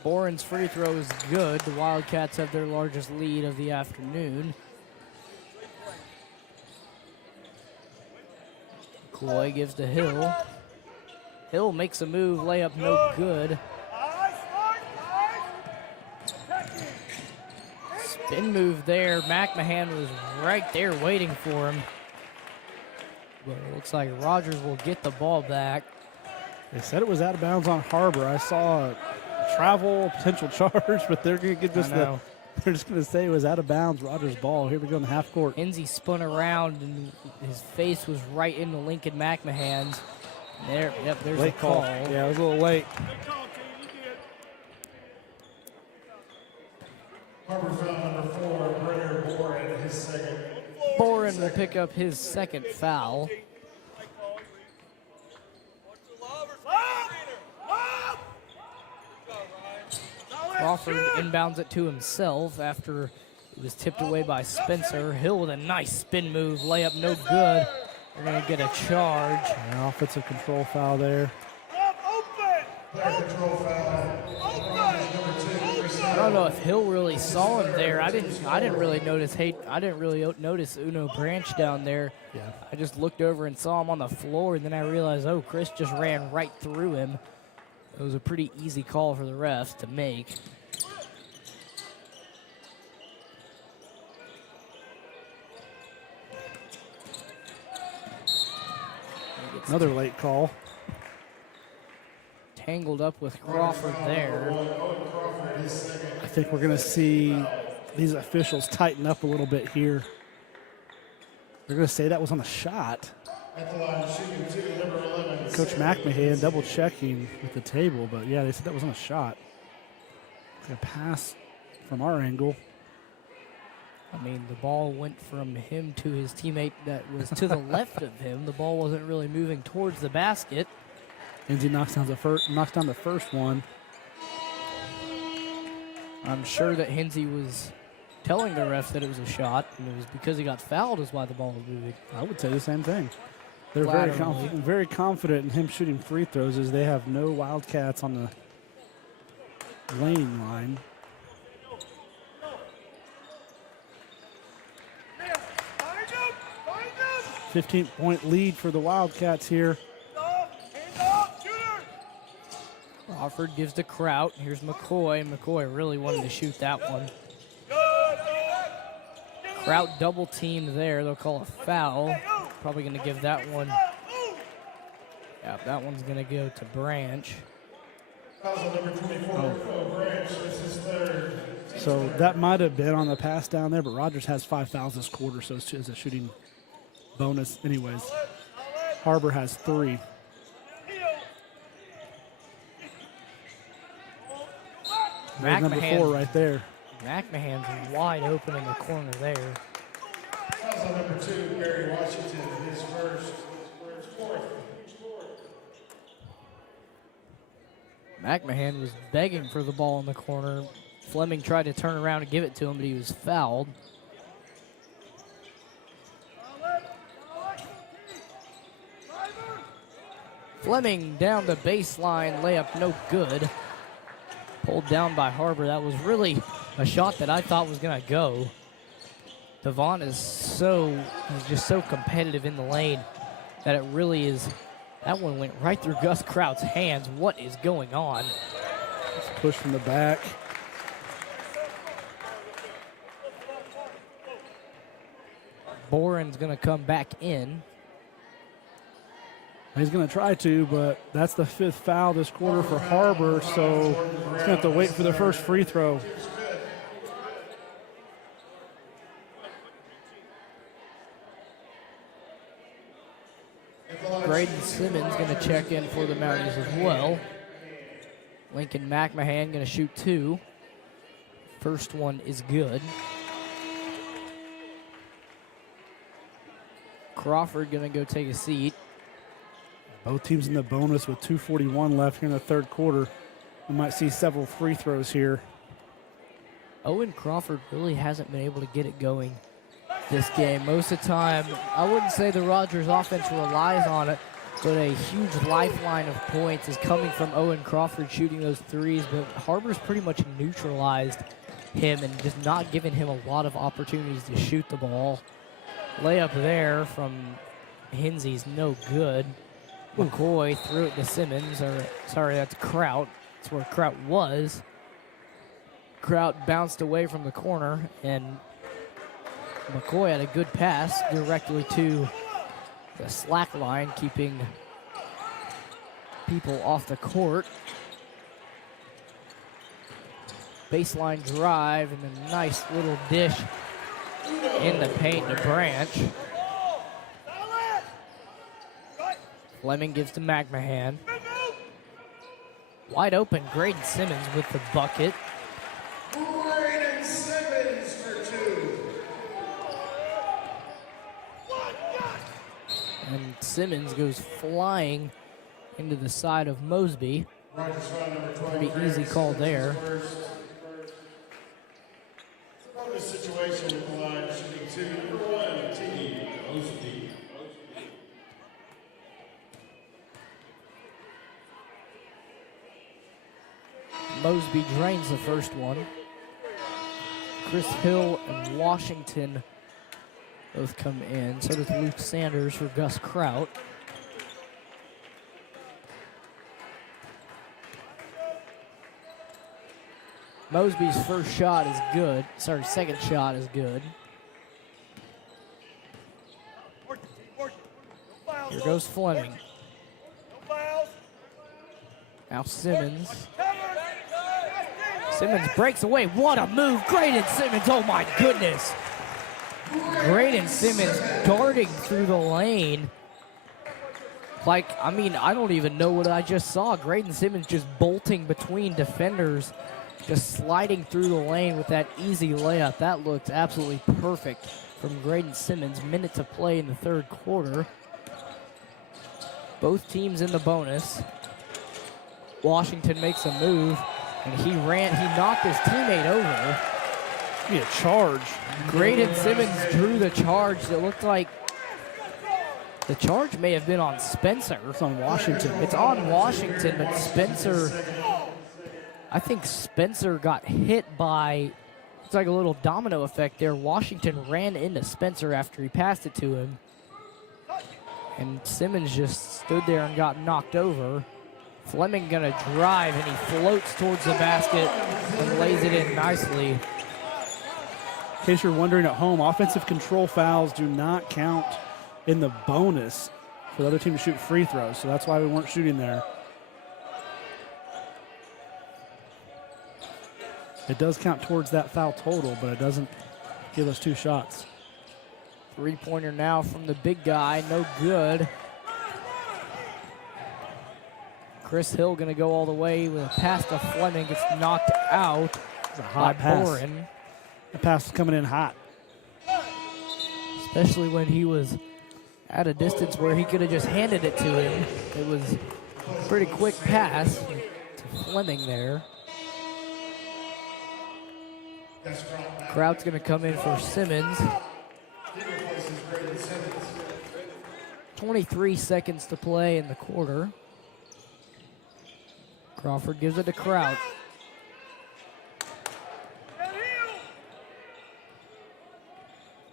Boren's free throw is good. The Wildcats have their largest lead of the afternoon. McCoy gives to Hill. Hill makes a move, layup no good. Spin move there. McMahon was right there waiting for him. But it looks like Rogers will get the ball back. They said it was out of bounds on Har-Ber. I saw a travel potential charge, but they're going to get they're just going to say it was out of bounds. Rogers' ball. Here we go in the half court. Enzi spun around and his face was right into Lincoln McMahon's. There's late the call. Yeah, it was a little late. Har-Ber foul number 4, Brenner Boren, his second. Boren will pick up his second foul. Crawford inbounds it to himself after it was tipped away by Spencer. Hill with a nice spin move, layup no good. They're going to get a charge. Yeah, offensive control foul there. Player control foul. Number 2, Chris Hill. I don't know if Hill really saw him there. I didn't really notice Uno Branch down there. Yeah. I just looked over and saw him on the floor, and then I realized, oh, Chris just ran right through him. It was a pretty easy call for the refs to make. Another late call. Tangled up with Crawford there. I think we're going to see these officials tighten up a little bit here. They're going to say that was on the shot. At the line, shooting 2, number 11. Coach McMahon double checking with the table, but yeah, they said that wasn't a shot. A pass from our angle. I mean, the ball went from him to his teammate that was to the left of him. The ball wasn't really moving towards the basket. Lindsay knocks down the first one. I'm sure that Hinsey was telling the refs that it was a shot, and it was because he got fouled is why the ball was moving. I would say the same thing. They're Laterally. very confident in him shooting free throws as they have no Wildcats on the lane line. Find him! 15-point lead for the Wildcats here. Crawford gives to Kraut. Here's McCoy. McCoy really wanted to shoot that one. Kraut double teamed there. They'll call a foul. Probably going to give that one. Yeah, that one's going to go to Branch. Foul on number 24, Branch. This is third. So that might have been on the pass down there, but Rogers has 5 fouls this quarter, so it's a shooting bonus anyways. Har-Ber has 3. There's number 4 right there. McMahon's wide open in the corner there. Foul on number 2, Barry Washington. His first. Fourth. McMahon was begging for the ball in the corner. Fleming tried to turn around and give it to him, but he was fouled. Fleming down the baseline, layup no good. Pulled down by Har-Ber. That was really a shot that I thought was going to go. Devon is just so competitive in the lane that it really is. That one went right through Gus Kraut's hands. What is going on? It's push from the back. Boren's going to come back in. He's going to try to, but that's the 5th foul this quarter for Har-Ber, so he's going to have to wait for the first free throw. Braden Simmons going to check in for the Mounties as well. Lincoln McMahon going to shoot 2. First one is good. Crawford going to go take a seat. Both teams in the bonus with 2:41 left here in the third quarter. We might see several free throws here. Owen Crawford really hasn't been able to get it going this game. Most of the time, I wouldn't say the Rogers offense relies on it, but a huge lifeline of points is coming from Owen Crawford shooting those threes, but Har-Ber's pretty much neutralized him and just not giving him a lot of opportunities to shoot the ball. Layup there from Hinsey's no good. McCoy threw it to Simmons, or sorry, that's Kraut. That's where Kraut was. Kraut bounced away from the corner, and McCoy had a good pass directly to the slack line, keeping people off the court. Baseline drive, and a nice little dish in the paint to Branch. Fleming gives to McMahon. Wide open, Graydon Simmons with the bucket. Graydon Simmons for 2. And Simmons goes flying into the side of Mosby. Rogers foul number 12. Pretty easy call there. This situation with the line shooting 2, number 1, T. Mosby. Mosby drains the first one. Chris Hill and Washington both come in. So does Luke Sanders for Gus Kraut. Mosby's first shot is good. Sorry, second shot is good. Here goes Fleming. Now Simmons. Simmons breaks away. What a move. Graydon Simmons. Oh, my goodness. Graydon Simmons darting through the lane like, I mean, I don't even know what I just saw. Graydon Simmons just bolting between defenders, just sliding through the lane with that easy layup. That looked absolutely perfect from Graydon Simmons. Minute to play in the third quarter. Both teams in the bonus. Washington makes a move, and he knocked his teammate over. Be a charge. Graydon Simmons drew the charge. It looked like the charge may have been on Spencer. It's on Washington. It's on Washington, but Spencer, I think Spencer got hit by, it's like a little domino effect there. Washington ran into Spencer after he passed it to him. And Simmons just stood there and got knocked over. Fleming gonna drive, and he floats towards the basket and lays it in nicely. In case you're wondering at home, offensive control fouls do not count in the bonus for the other team to shoot free throws, so that's why we weren't shooting there. It does count towards that foul total, but it doesn't give us 2 shots. Three-pointer now from the big guy, no good. Chris Hill gonna go all the way with a pass to Fleming, gets knocked out. It's a hot pass. Boren. The pass is coming in hot. Especially when he was at a distance where he could have just handed it to him. It was a pretty quick pass to Fleming there. Crowd's gonna come in for Simmons. 23 seconds to play in the quarter. Crawford gives it to Kraut.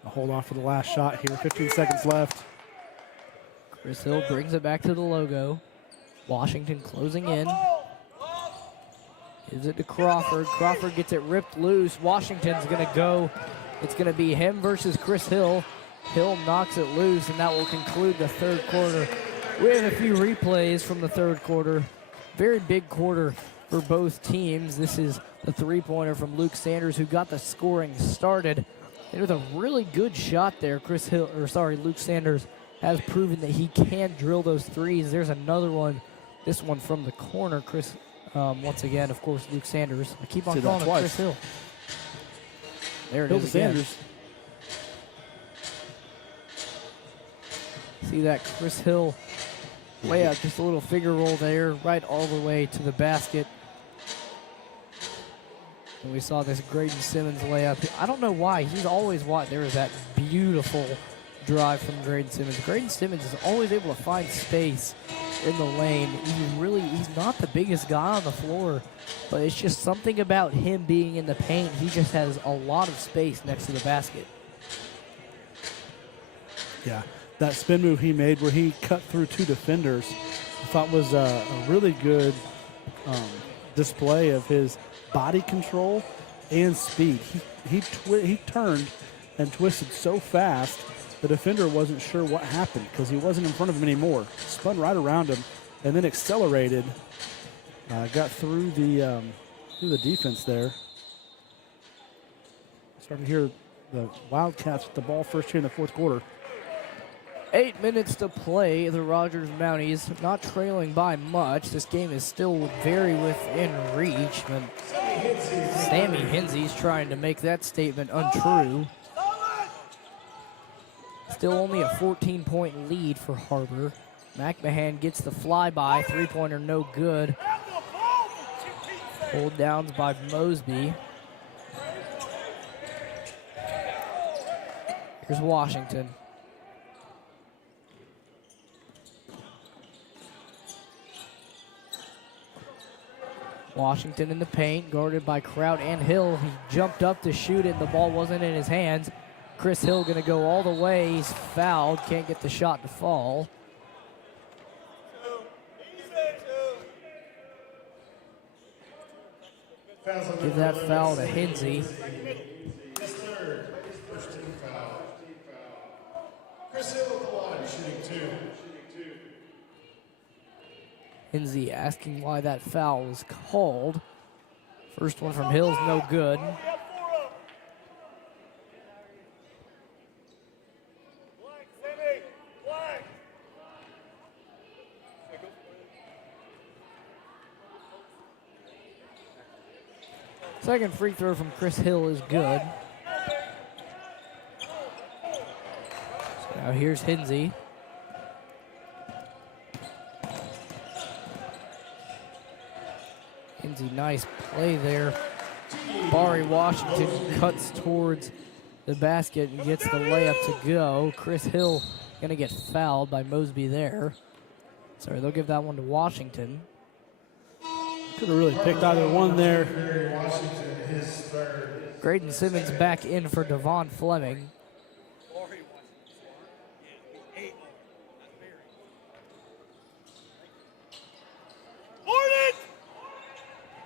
A hold off for the last shot here. 15 seconds left. Chris Hill brings it back to the logo. Washington closing in. Gives it to Crawford. Crawford gets it ripped loose. Washington's going to go. It's going to be him versus Chris Hill. Hill knocks it loose, and that will conclude the third quarter. We have a few replays from the third quarter. Very big quarter for both teams. This is the three-pointer from Luke Sanders, who got the scoring started. And with a really good shot there, Luke Sanders has proven that he can drill those threes. There's another one. This one from the corner. Once again, of course, Luke Sanders. I keep on calling him Chris Hill. There it is again. Sanders. See that Chris Hill layup, just a little figure roll there, right all the way to the basket. And we saw this Graydon Simmons layup. I don't know why. He's always there was that beautiful drive from Graydon Simmons. Graydon Simmons is always able to find space in the lane. He's not the biggest guy on the floor, but it's just something about him being in the paint. He just has a lot of space next to the basket. Yeah, that spin move he made where he cut through 2 defenders, I thought was a really good display of his body control and speed. He turned and twisted so fast, the defender wasn't sure what happened because he wasn't in front of him anymore. Spun right around him and then accelerated. Got through the defense there. Starting to hear the Wildcats with the ball first here in the fourth quarter. 8 minutes to play. The Rogers Mounties not trailing by much. This game is still very within reach, but Sammy Hinsey's trying to make that statement untrue. Still only a 14-point lead for Har-Ber. McMahon gets the flyby. Three-pointer no good. Hold downs by Mosby. Here's Washington. Washington in the paint, guarded by Kraut and Hill. He jumped up to shoot it, and the ball wasn't in his hands. Chris Hill gonna go all the way. He's fouled, can't get the shot to fall. Give that foul to Hinsey. Chris Hill at the line, shooting 2. Hinsey asking why that foul was called. First one from Hill's no good. Second free throw from Chris Hill is good. So now here's Hinsey. Hinsey, nice play there. Bari Washington cuts towards the basket and gets the layup to go. Chris Hill going to get fouled by Mosby there. Sorry, they'll give that one to Washington. Could have really picked either one there. Graydon Simmons back in for Devon Fleming.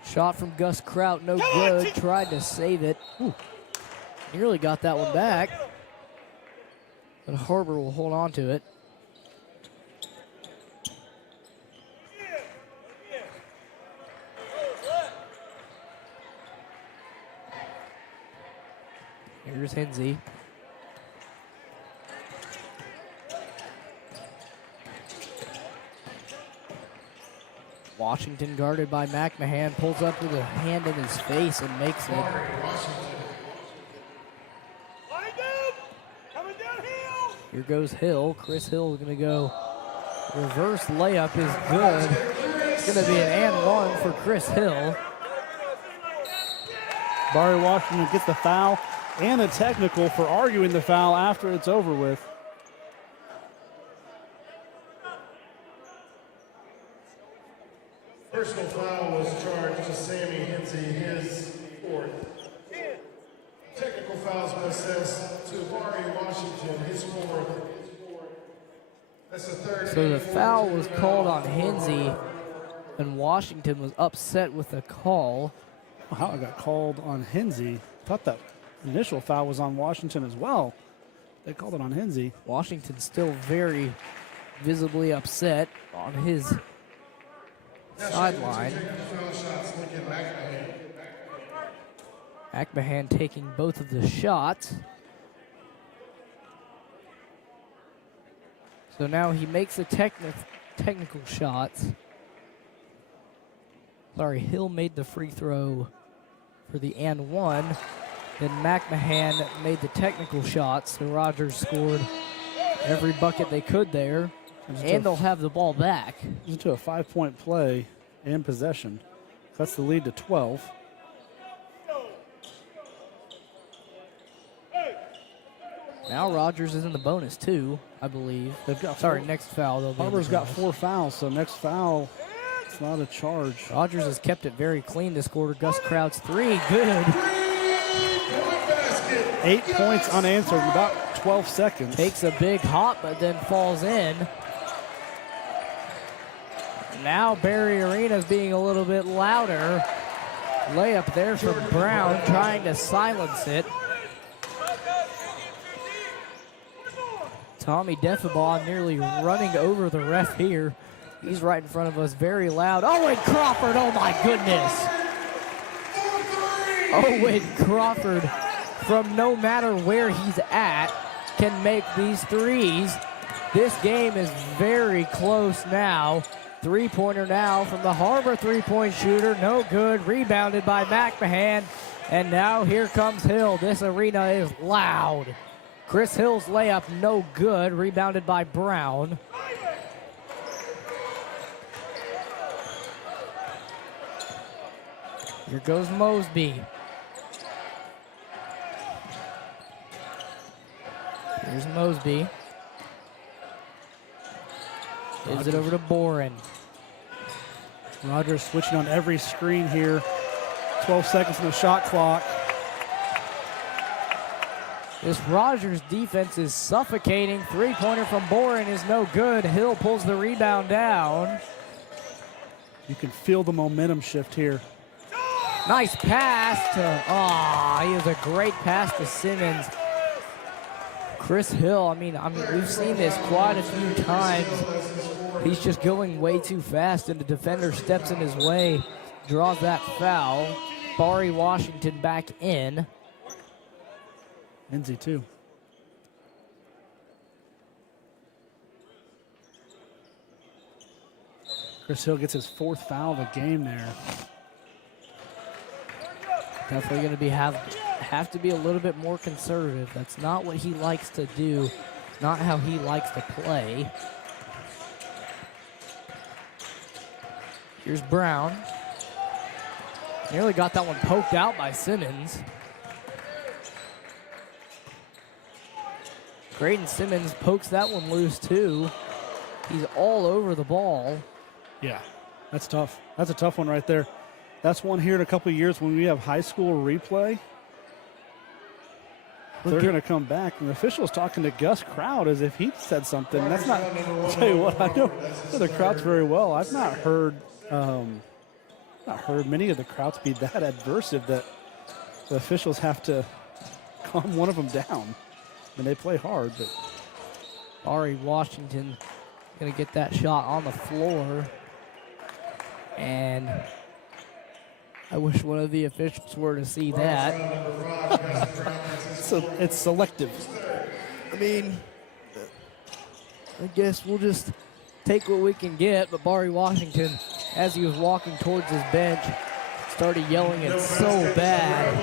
Shot from Gus Kraut, no good. Tried to save it. Ooh. Nearly got that one back. But Har-Ber will hold on to it. Here's Hinsey. Washington guarded by McMahon, pulls up with a hand in his face and makes it. Here goes Hill. Chris Hill is going to go. Reverse layup is good. It's going to be an and one for Chris Hill. Bari Washington gets the foul and a technical for arguing the foul after it's over with. Personal foul was charged to Sammy Hinsey, his fourth. Technical fouls were assessed to Bari Washington, his fourth. That's the third. So the foul was called on Hinsey, and Washington was upset with the call. How it got called on Hinsey. I thought that initial foul was on Washington as well. They called it on Hinsey. Washington's still very visibly upset on his sideline. McMahon taking both of the shots. So now he makes the technical shots. Sorry, Hill made the free throw for the and one. Then McMahon made the technical shots. So Rogers scored every bucket they could there. And they'll have the ball back. Into a 5-point play and possession. That's the lead to 12. Now Rogers is in the bonus too, I believe. They've got next foul. Har-Ber's got 4 fouls, so next foul, it's not a charge. Rogers has kept it very clean this quarter. Gus Kraut's three, good. 8 points unanswered in about 12 seconds. Takes a big hop, but then falls in. Now Barry Arena's being a little bit louder. Layup there from Brown, trying to silence it. Tommy Defebaugh nearly running over the ref here. He's right in front of us, very loud. Owen Crawford, oh my goodness. Owen Crawford, from no matter where he's at, can make these threes. This game is very close now. Three-pointer now from the Har-Ber three-point shooter. No good. Rebounded by McMahon. And now here comes Hill. This arena is loud. Chris Hill's layup, no good. Rebounded by Brown. Here goes Mosby. Here's Mosby. Gives it over to Boren. Rogers switching on every screen here. 12 seconds on the shot clock. This Rogers defense is suffocating. Three-pointer from Boren is no good. Hill pulls the rebound down. You can feel the momentum shift here. Nice pass to, he has a great pass to Simmons. Chris Hill, I mean, we've seen this quite a few times. He's just going way too fast, and the defender steps in his way, draws that foul. Bari Washington back in. Hinsey too. Chris Hill gets his 4th foul of the game there. Definitely going to have to be a little bit more conservative. That's not what he likes to do. Not how he likes to play. Here's Brown. Nearly got that one poked out by Simmons. Graydon Simmons pokes that one loose too. He's all over the ball. Yeah, that's tough. That's a tough one right there. That's one here in a couple of years when we have high school replay. They're going to come back, and the official's talking to Gus Crowd as if he said something. That's not, I'll tell you what, I know the Krauts very well. I've not heard many of the Krauts be that adversive that the officials have to calm one of them down. And they play hard, but Ari Washington going to get that shot on the floor. And I wish one of the officials were to see that. so it's selective. I mean, I guess we'll just take what we can get. But Barry Washington, as he was walking towards his bench, started yelling it so bad,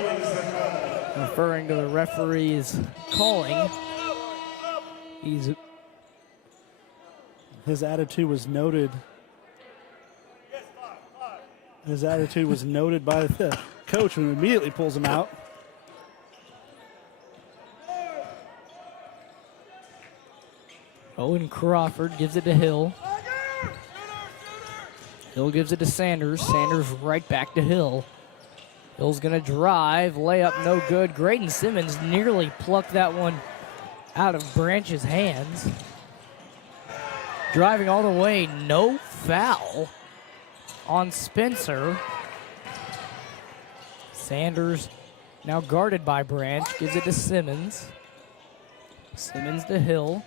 referring to the referee's calling. His attitude was noted. His attitude was noted by the coach, who immediately pulls him out. Owen Crawford gives it to Hill. Hill gives it to Sanders. Sanders right back to Hill. Hill's gonna drive, layup no good. Graydon Simmons nearly plucked that one out of Branch's hands. Driving all the way, no foul on Spencer. Sanders now guarded by Branch, gives it to Simmons. Simmons to Hill.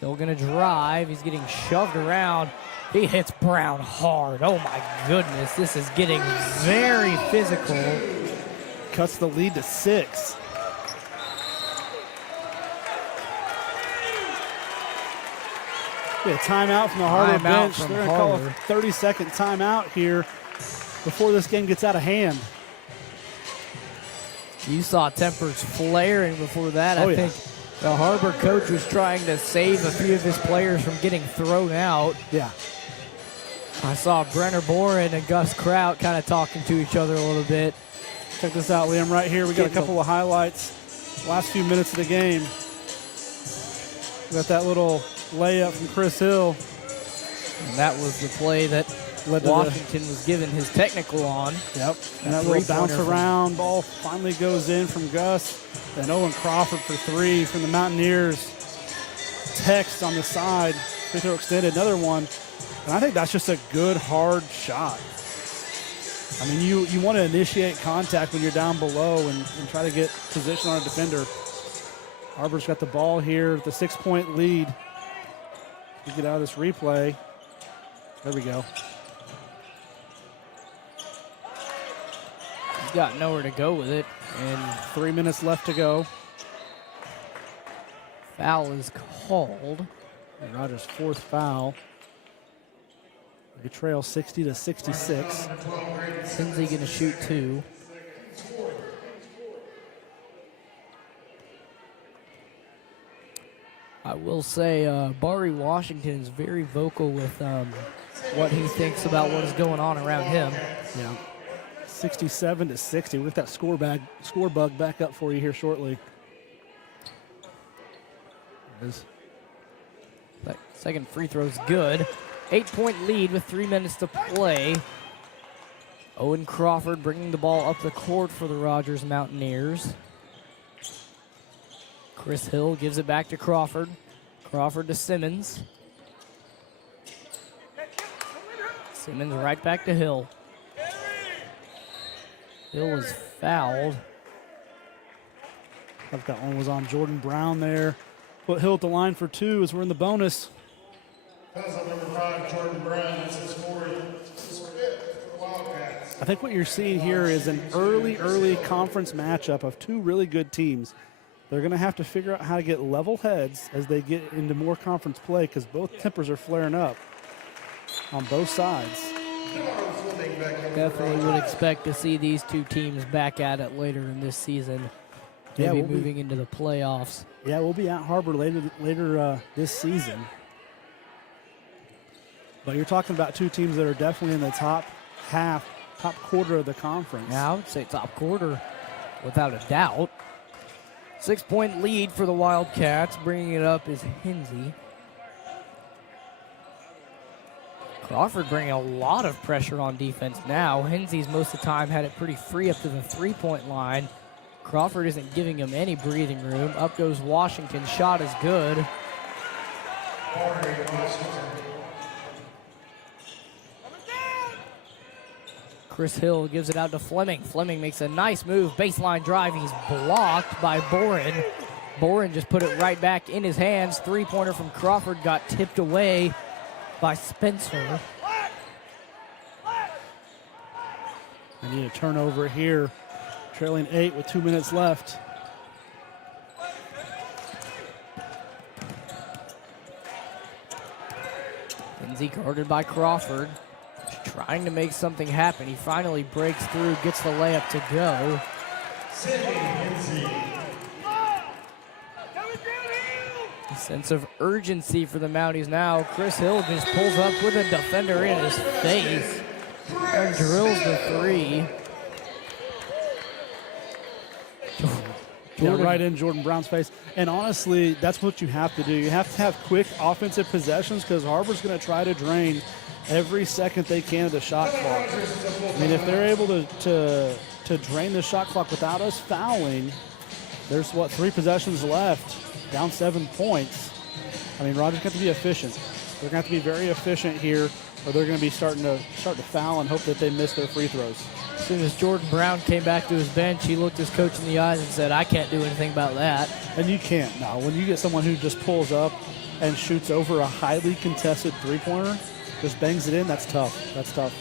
Hill gonna drive, he's getting shoved around. He hits Brown hard. Oh my goodness, this is getting very physical. Cuts the lead to 6. A timeout from the Har-Ber bench. They're going to call a 30-second timeout here before this game gets out of hand. You saw tempers flaring before that. Oh, I think the Har-Ber coach was trying to save a few of his players from getting thrown out. Yeah. I saw Brenner Boren and Gus Kraut kind of talking to each other a little bit. Check this out, Liam, right here. We got a couple of highlights. Last few minutes of the game. We got that little layup from Chris Hill. And that was the play that Washington was given his technical on. Yep. And that little bounce around ball finally goes in from Gus. And Owen Crawford for 3 from the Mountaineers. Text on the side. Free throw extended, another one. And I think that's just a good, hard shot. I mean, you want to initiate contact when you're down below and try to get position on a defender. Har-Ber's got the ball here, the 6-point lead. We get out of this replay. There we go. He's got nowhere to go with it. And 3 minutes left to go. Foul is called. And Rogers' 4th foul. We trail 60-66. Kinsey going to shoot 2. I will say Barry Washington is very vocal with what he thinks about what is going on around him. Yeah. 67-60. We'll get that score bug back up for you here shortly. There it is. That second free throw is good. 8-point lead with 3 minutes to play. Owen Crawford bringing the ball up the court for the Rogers Mountaineers. Chris Hill gives it back to Crawford. Crawford to Simmons. Simmons right back to Hill. Hill is fouled. I thought that one was on Jordan Brown there. Put Hill at the line for 2 as we're in the bonus. Fouls on number 5, Jordan Brown. It's his 5th for the Wildcats. I think what you're seeing here is an early conference matchup of 2 really good teams. They're going to have to figure out how to get level heads as they get into more conference play because both tempers are flaring up on both sides. Definitely would expect to see these two teams back at it later in this season. Yeah, Maybe we'll moving into the playoffs. Yeah, we'll be at Har-Ber later this season. But you're talking about two teams that are definitely in the top quarter of the conference. Yeah, I would say top quarter, without a doubt. 6-point lead for the Wildcats. Bringing it up is Hinsey. Crawford bringing a lot of pressure on defense now. Hinsey's most of the time had it pretty free up to the three-point line. Crawford isn't giving him any breathing room. Up goes Washington. Shot is good. Chris Hill gives it out to Fleming. Fleming makes a nice move. Baseline drive. He's blocked by Boren. Boren just put it right back in his hands. Three-pointer from Crawford got tipped away by Spencer. I need a turnover here. Trailing 8 with 2 minutes left. Lindsay guarded by Crawford. Just trying to make something happen. He finally breaks through, gets the layup to go. A sense of urgency for the Mounties now. Chris Hill just pulls up with a defender in his face and drills the three. Yeah, right in Jordan Brown's face. And honestly, that's what you have to do. You have to have quick offensive possessions because Har-Ber's going to try to drain every second they can of the shot clock. I mean, if they're able to drain the shot clock without us fouling, there's, 3 possessions left, down 7 points. I mean, Rogers got to be efficient. They're going to have to be very efficient here, or they're going to be starting to foul and hope that they miss their free throws. As soon as Jordan Brown came back to his bench, he looked his coach in the eyes and said, I can't do anything about that. And you can't now. When you get someone who just pulls up and shoots over a highly contested three-pointer, just bangs it in, that's tough. That's tough.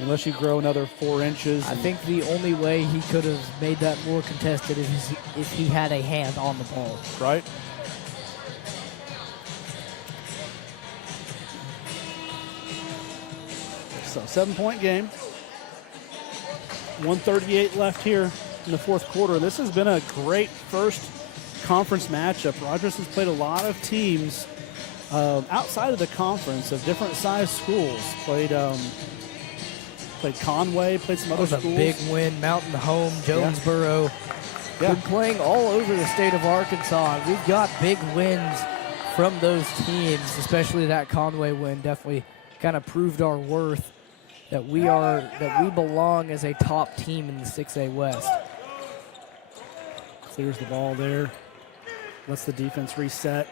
Unless you grow another 4 inches. I think the only way he could have made that more contested is if he had a hand on the ball. Right? So 7-point game. 1:38 left here in the fourth quarter. This has been a great first conference matchup. Rogers has played a lot of teams outside of the conference of different size schools. Played Conway, played some other schools. That was a big win. Mountain Home, Jonesboro. Yeah. Been playing all over the state of Arkansas. We've got big wins from those teams, especially that Conway win. Definitely kind of proved our worth that we belong as a top team in the 6A West. Clears the ball there. Lets the defense reset.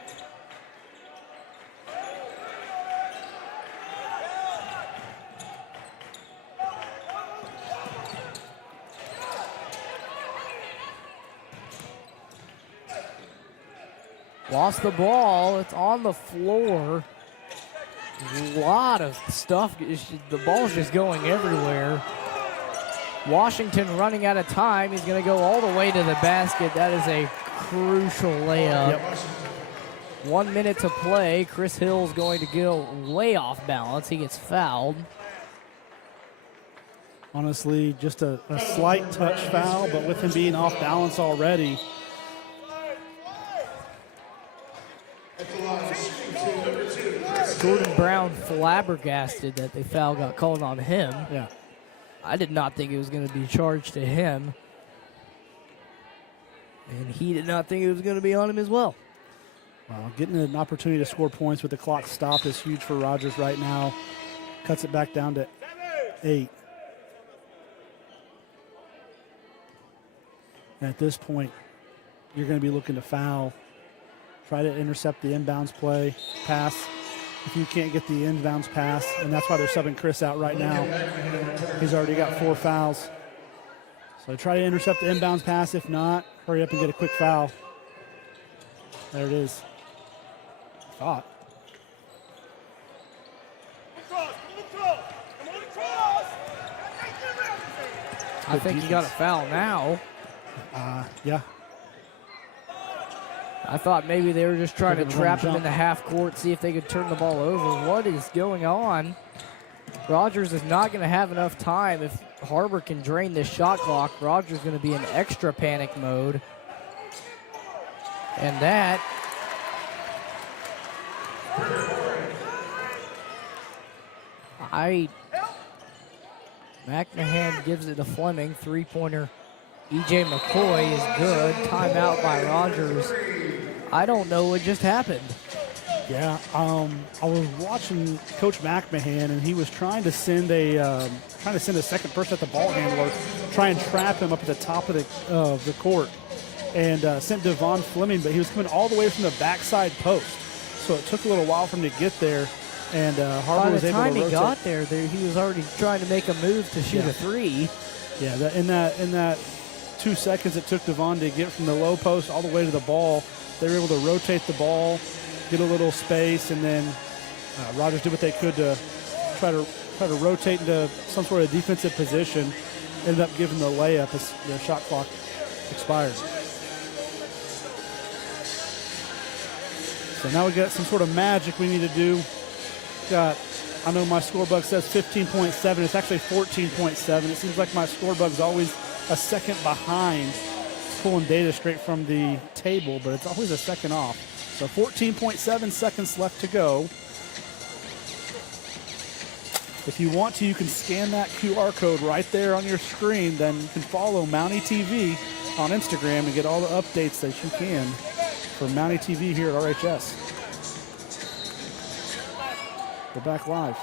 Lost the ball. It's on the floor. A lot of stuff. The ball's just going everywhere. Washington running out of time. He's going to go all the way to the basket. That is a crucial layup. Yep. 1 minute to play. Chris Hill's going to go way off balance. He gets fouled. Honestly, just a slight touch foul, but with him being off balance already. Jordan Brown flabbergasted that the foul got called on him. Yeah. I did not think it was going to be charged to him. And he did not think it was going to be on him as well. Well, getting an opportunity to score points with the clock stopped is huge for Rogers right now. Cuts it back down to 8. And at this point, you're going to be looking to foul. Try to intercept the inbounds play, pass. If you can't get the inbounds pass, and that's why they're subbing Chris out right now. He's already got 4 fouls. So try to intercept the inbounds pass. If not, hurry up and get a quick foul. There it is. Thought. I think he got a foul now. Yeah. I thought maybe they were just trying to trap him in the half court, see if they could turn the ball over. What is going on? Rogers is not going to have enough time. If Har-Ber can drain this shot clock, Rogers is going to be in extra panic mode. And that McMahon gives it to Fleming. Three-pointer E.J. McCoy is good. Timeout by Rogers. I don't know what just happened. Yeah, I was watching Coach McMahon, and he was trying to send a second person at the ball handler, try and trap him up at the top of the court, and sent Devon Fleming, but he was coming all the way from the backside post, so it took a little while for him to get there, and Har-Ber was able to rotate. By the time he got there, he was already trying to make a move to shoot a three. Yeah, in that 2 seconds it took Devon to get from the low post all the way to the ball, they were able to rotate the ball, get a little space, and then Rogers did what they could to try to rotate into some sort of defensive position. Ended up giving the layup as the shot clock expired. So now we got some sort of magic we need to do. I know my scorebook says 15.7. It's actually 14.7. It seems like my scorebook's always a second behind. It's pulling data straight from the table, but it's always a second off. So 14.7 seconds left to go. If you want to, you can scan that QR code right there on your screen. Then you can follow MOUNTIE TV on Instagram and get all the updates that you can for MOUNTIE TV here at RHS. We're back live.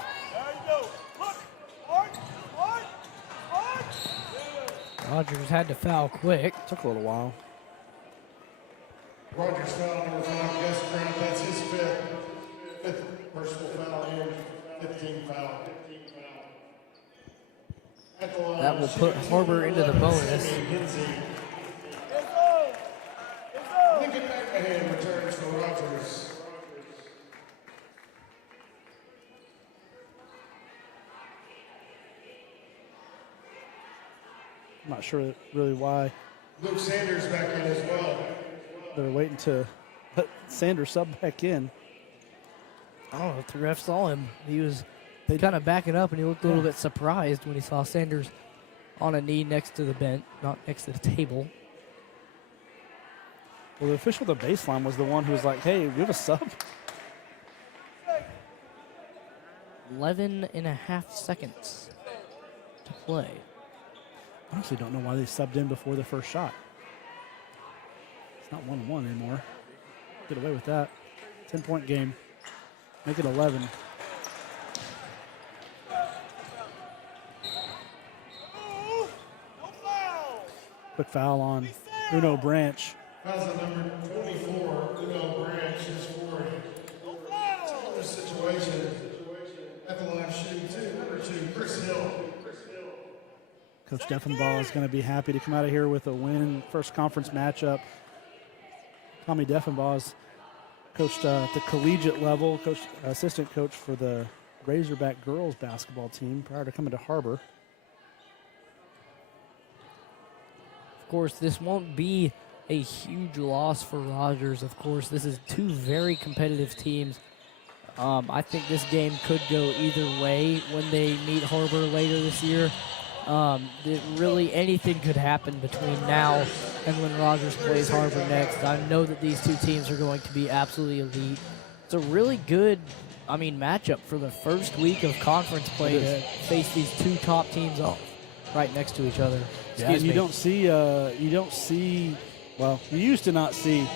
Rogers had to foul quick. Took a little while. Rogers foul number 5, Gus Grant. That's his fifth personal foul here. 15 foul. At the line, That will put Har-Ber into the bonus. Lincoln McMahon returns for Rogers. I'm not sure really why Luke Sanders back in as well. they're waiting to put Sanders sub back in. I don't know if the ref saw him. He was kind of backing up, and he looked a little bit surprised when he saw Sanders on a knee next to the bench, not next to the table. Well, the official at the baseline was the one who was like, hey, we have a sub. 11 and a half seconds to play. I honestly don't know why they subbed in before the first shot. It's not 1-1 anymore. Get away with that. 10-point game. Make it 11. Quick foul on Uno Branch. Fouls on number 24, Uno Branch, is for similar situation. At the line, shooting number 2, Chris Hill. Coach Deffenbaugh is going to be happy to come out of here with a win. First conference matchup. Tommy Deffenbaugh's coached at the collegiate level, assistant coach for the Razorback girls basketball team prior to coming to Har-Ber. Of course, this won't be a huge loss for Rogers. Of course, this is two very competitive teams. I think this game could go either way when they meet Har-Ber later this year. Really, anything could happen between now and when Rogers plays Har-Ber next. I know that these two teams are going to be absolutely elite. It's a really good, matchup for the first week of conference play to face these two top teams off right next to each other. Yeah, you don't see, well, you used to not see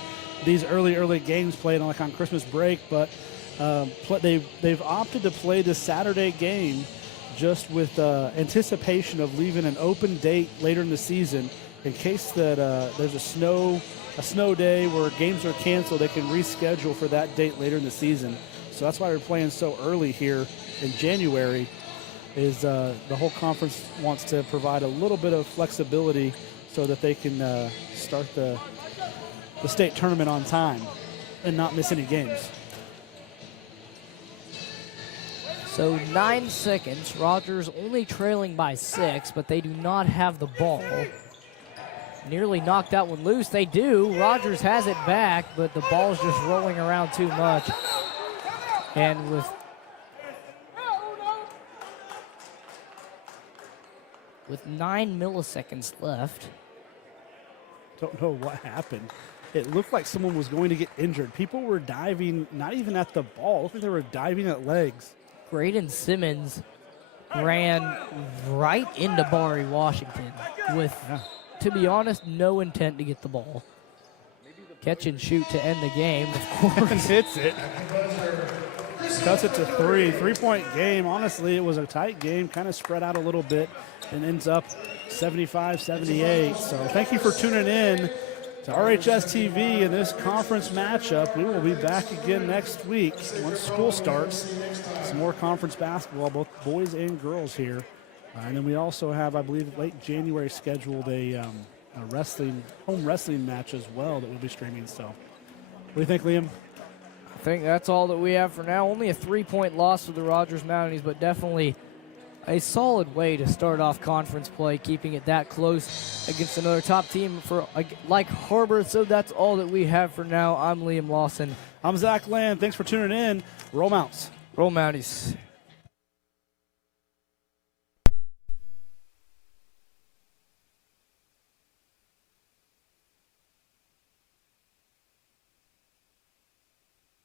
these early games played on Christmas break, but they've opted to play this Saturday game just with anticipation of leaving an open date later in the season in case that there's a snow day where games are canceled. They can reschedule for that date later in the season. So that's why we're playing so early here in January. Is the whole conference wants to provide a little bit of flexibility so that they can start the state tournament on time and not miss any games. So 9 seconds. Rogers only trailing by 6, but they do not have the ball. Nearly knocked that one loose. They do. Rogers has it back, but the ball's just rolling around too much. And with with 9 milliseconds left. Don't know what happened. It looked like someone was going to get injured. People were diving, not even at the ball. It looked like they were diving at legs. Graydon Simmons ran right into Barry Washington with, to be honest, no intent to get the ball. Catch and shoot to end the game, of course. Hits it. Cuts it to 3. 3-point game. Honestly, it was a tight game, kind of spread out a little bit, and ends up 75-78. So thank you for tuning in to RHS TV in this conference matchup. We will be back again next week once school starts. Some more conference basketball, both boys and girls here. And then we also have, I believe, late January scheduled a home wrestling match as well that we'll be streaming. So what do you think, Liam? I think that's all that we have for now. Only a 3-point loss for the Rogers Mounties, but definitely a solid way to start off conference play, keeping it that close against another top team like Har-Ber. So that's all that we have for now. I'm Liam Lawson. I'm Zach Land. Thanks for tuning in. Roll Mounts. Roll Mounties.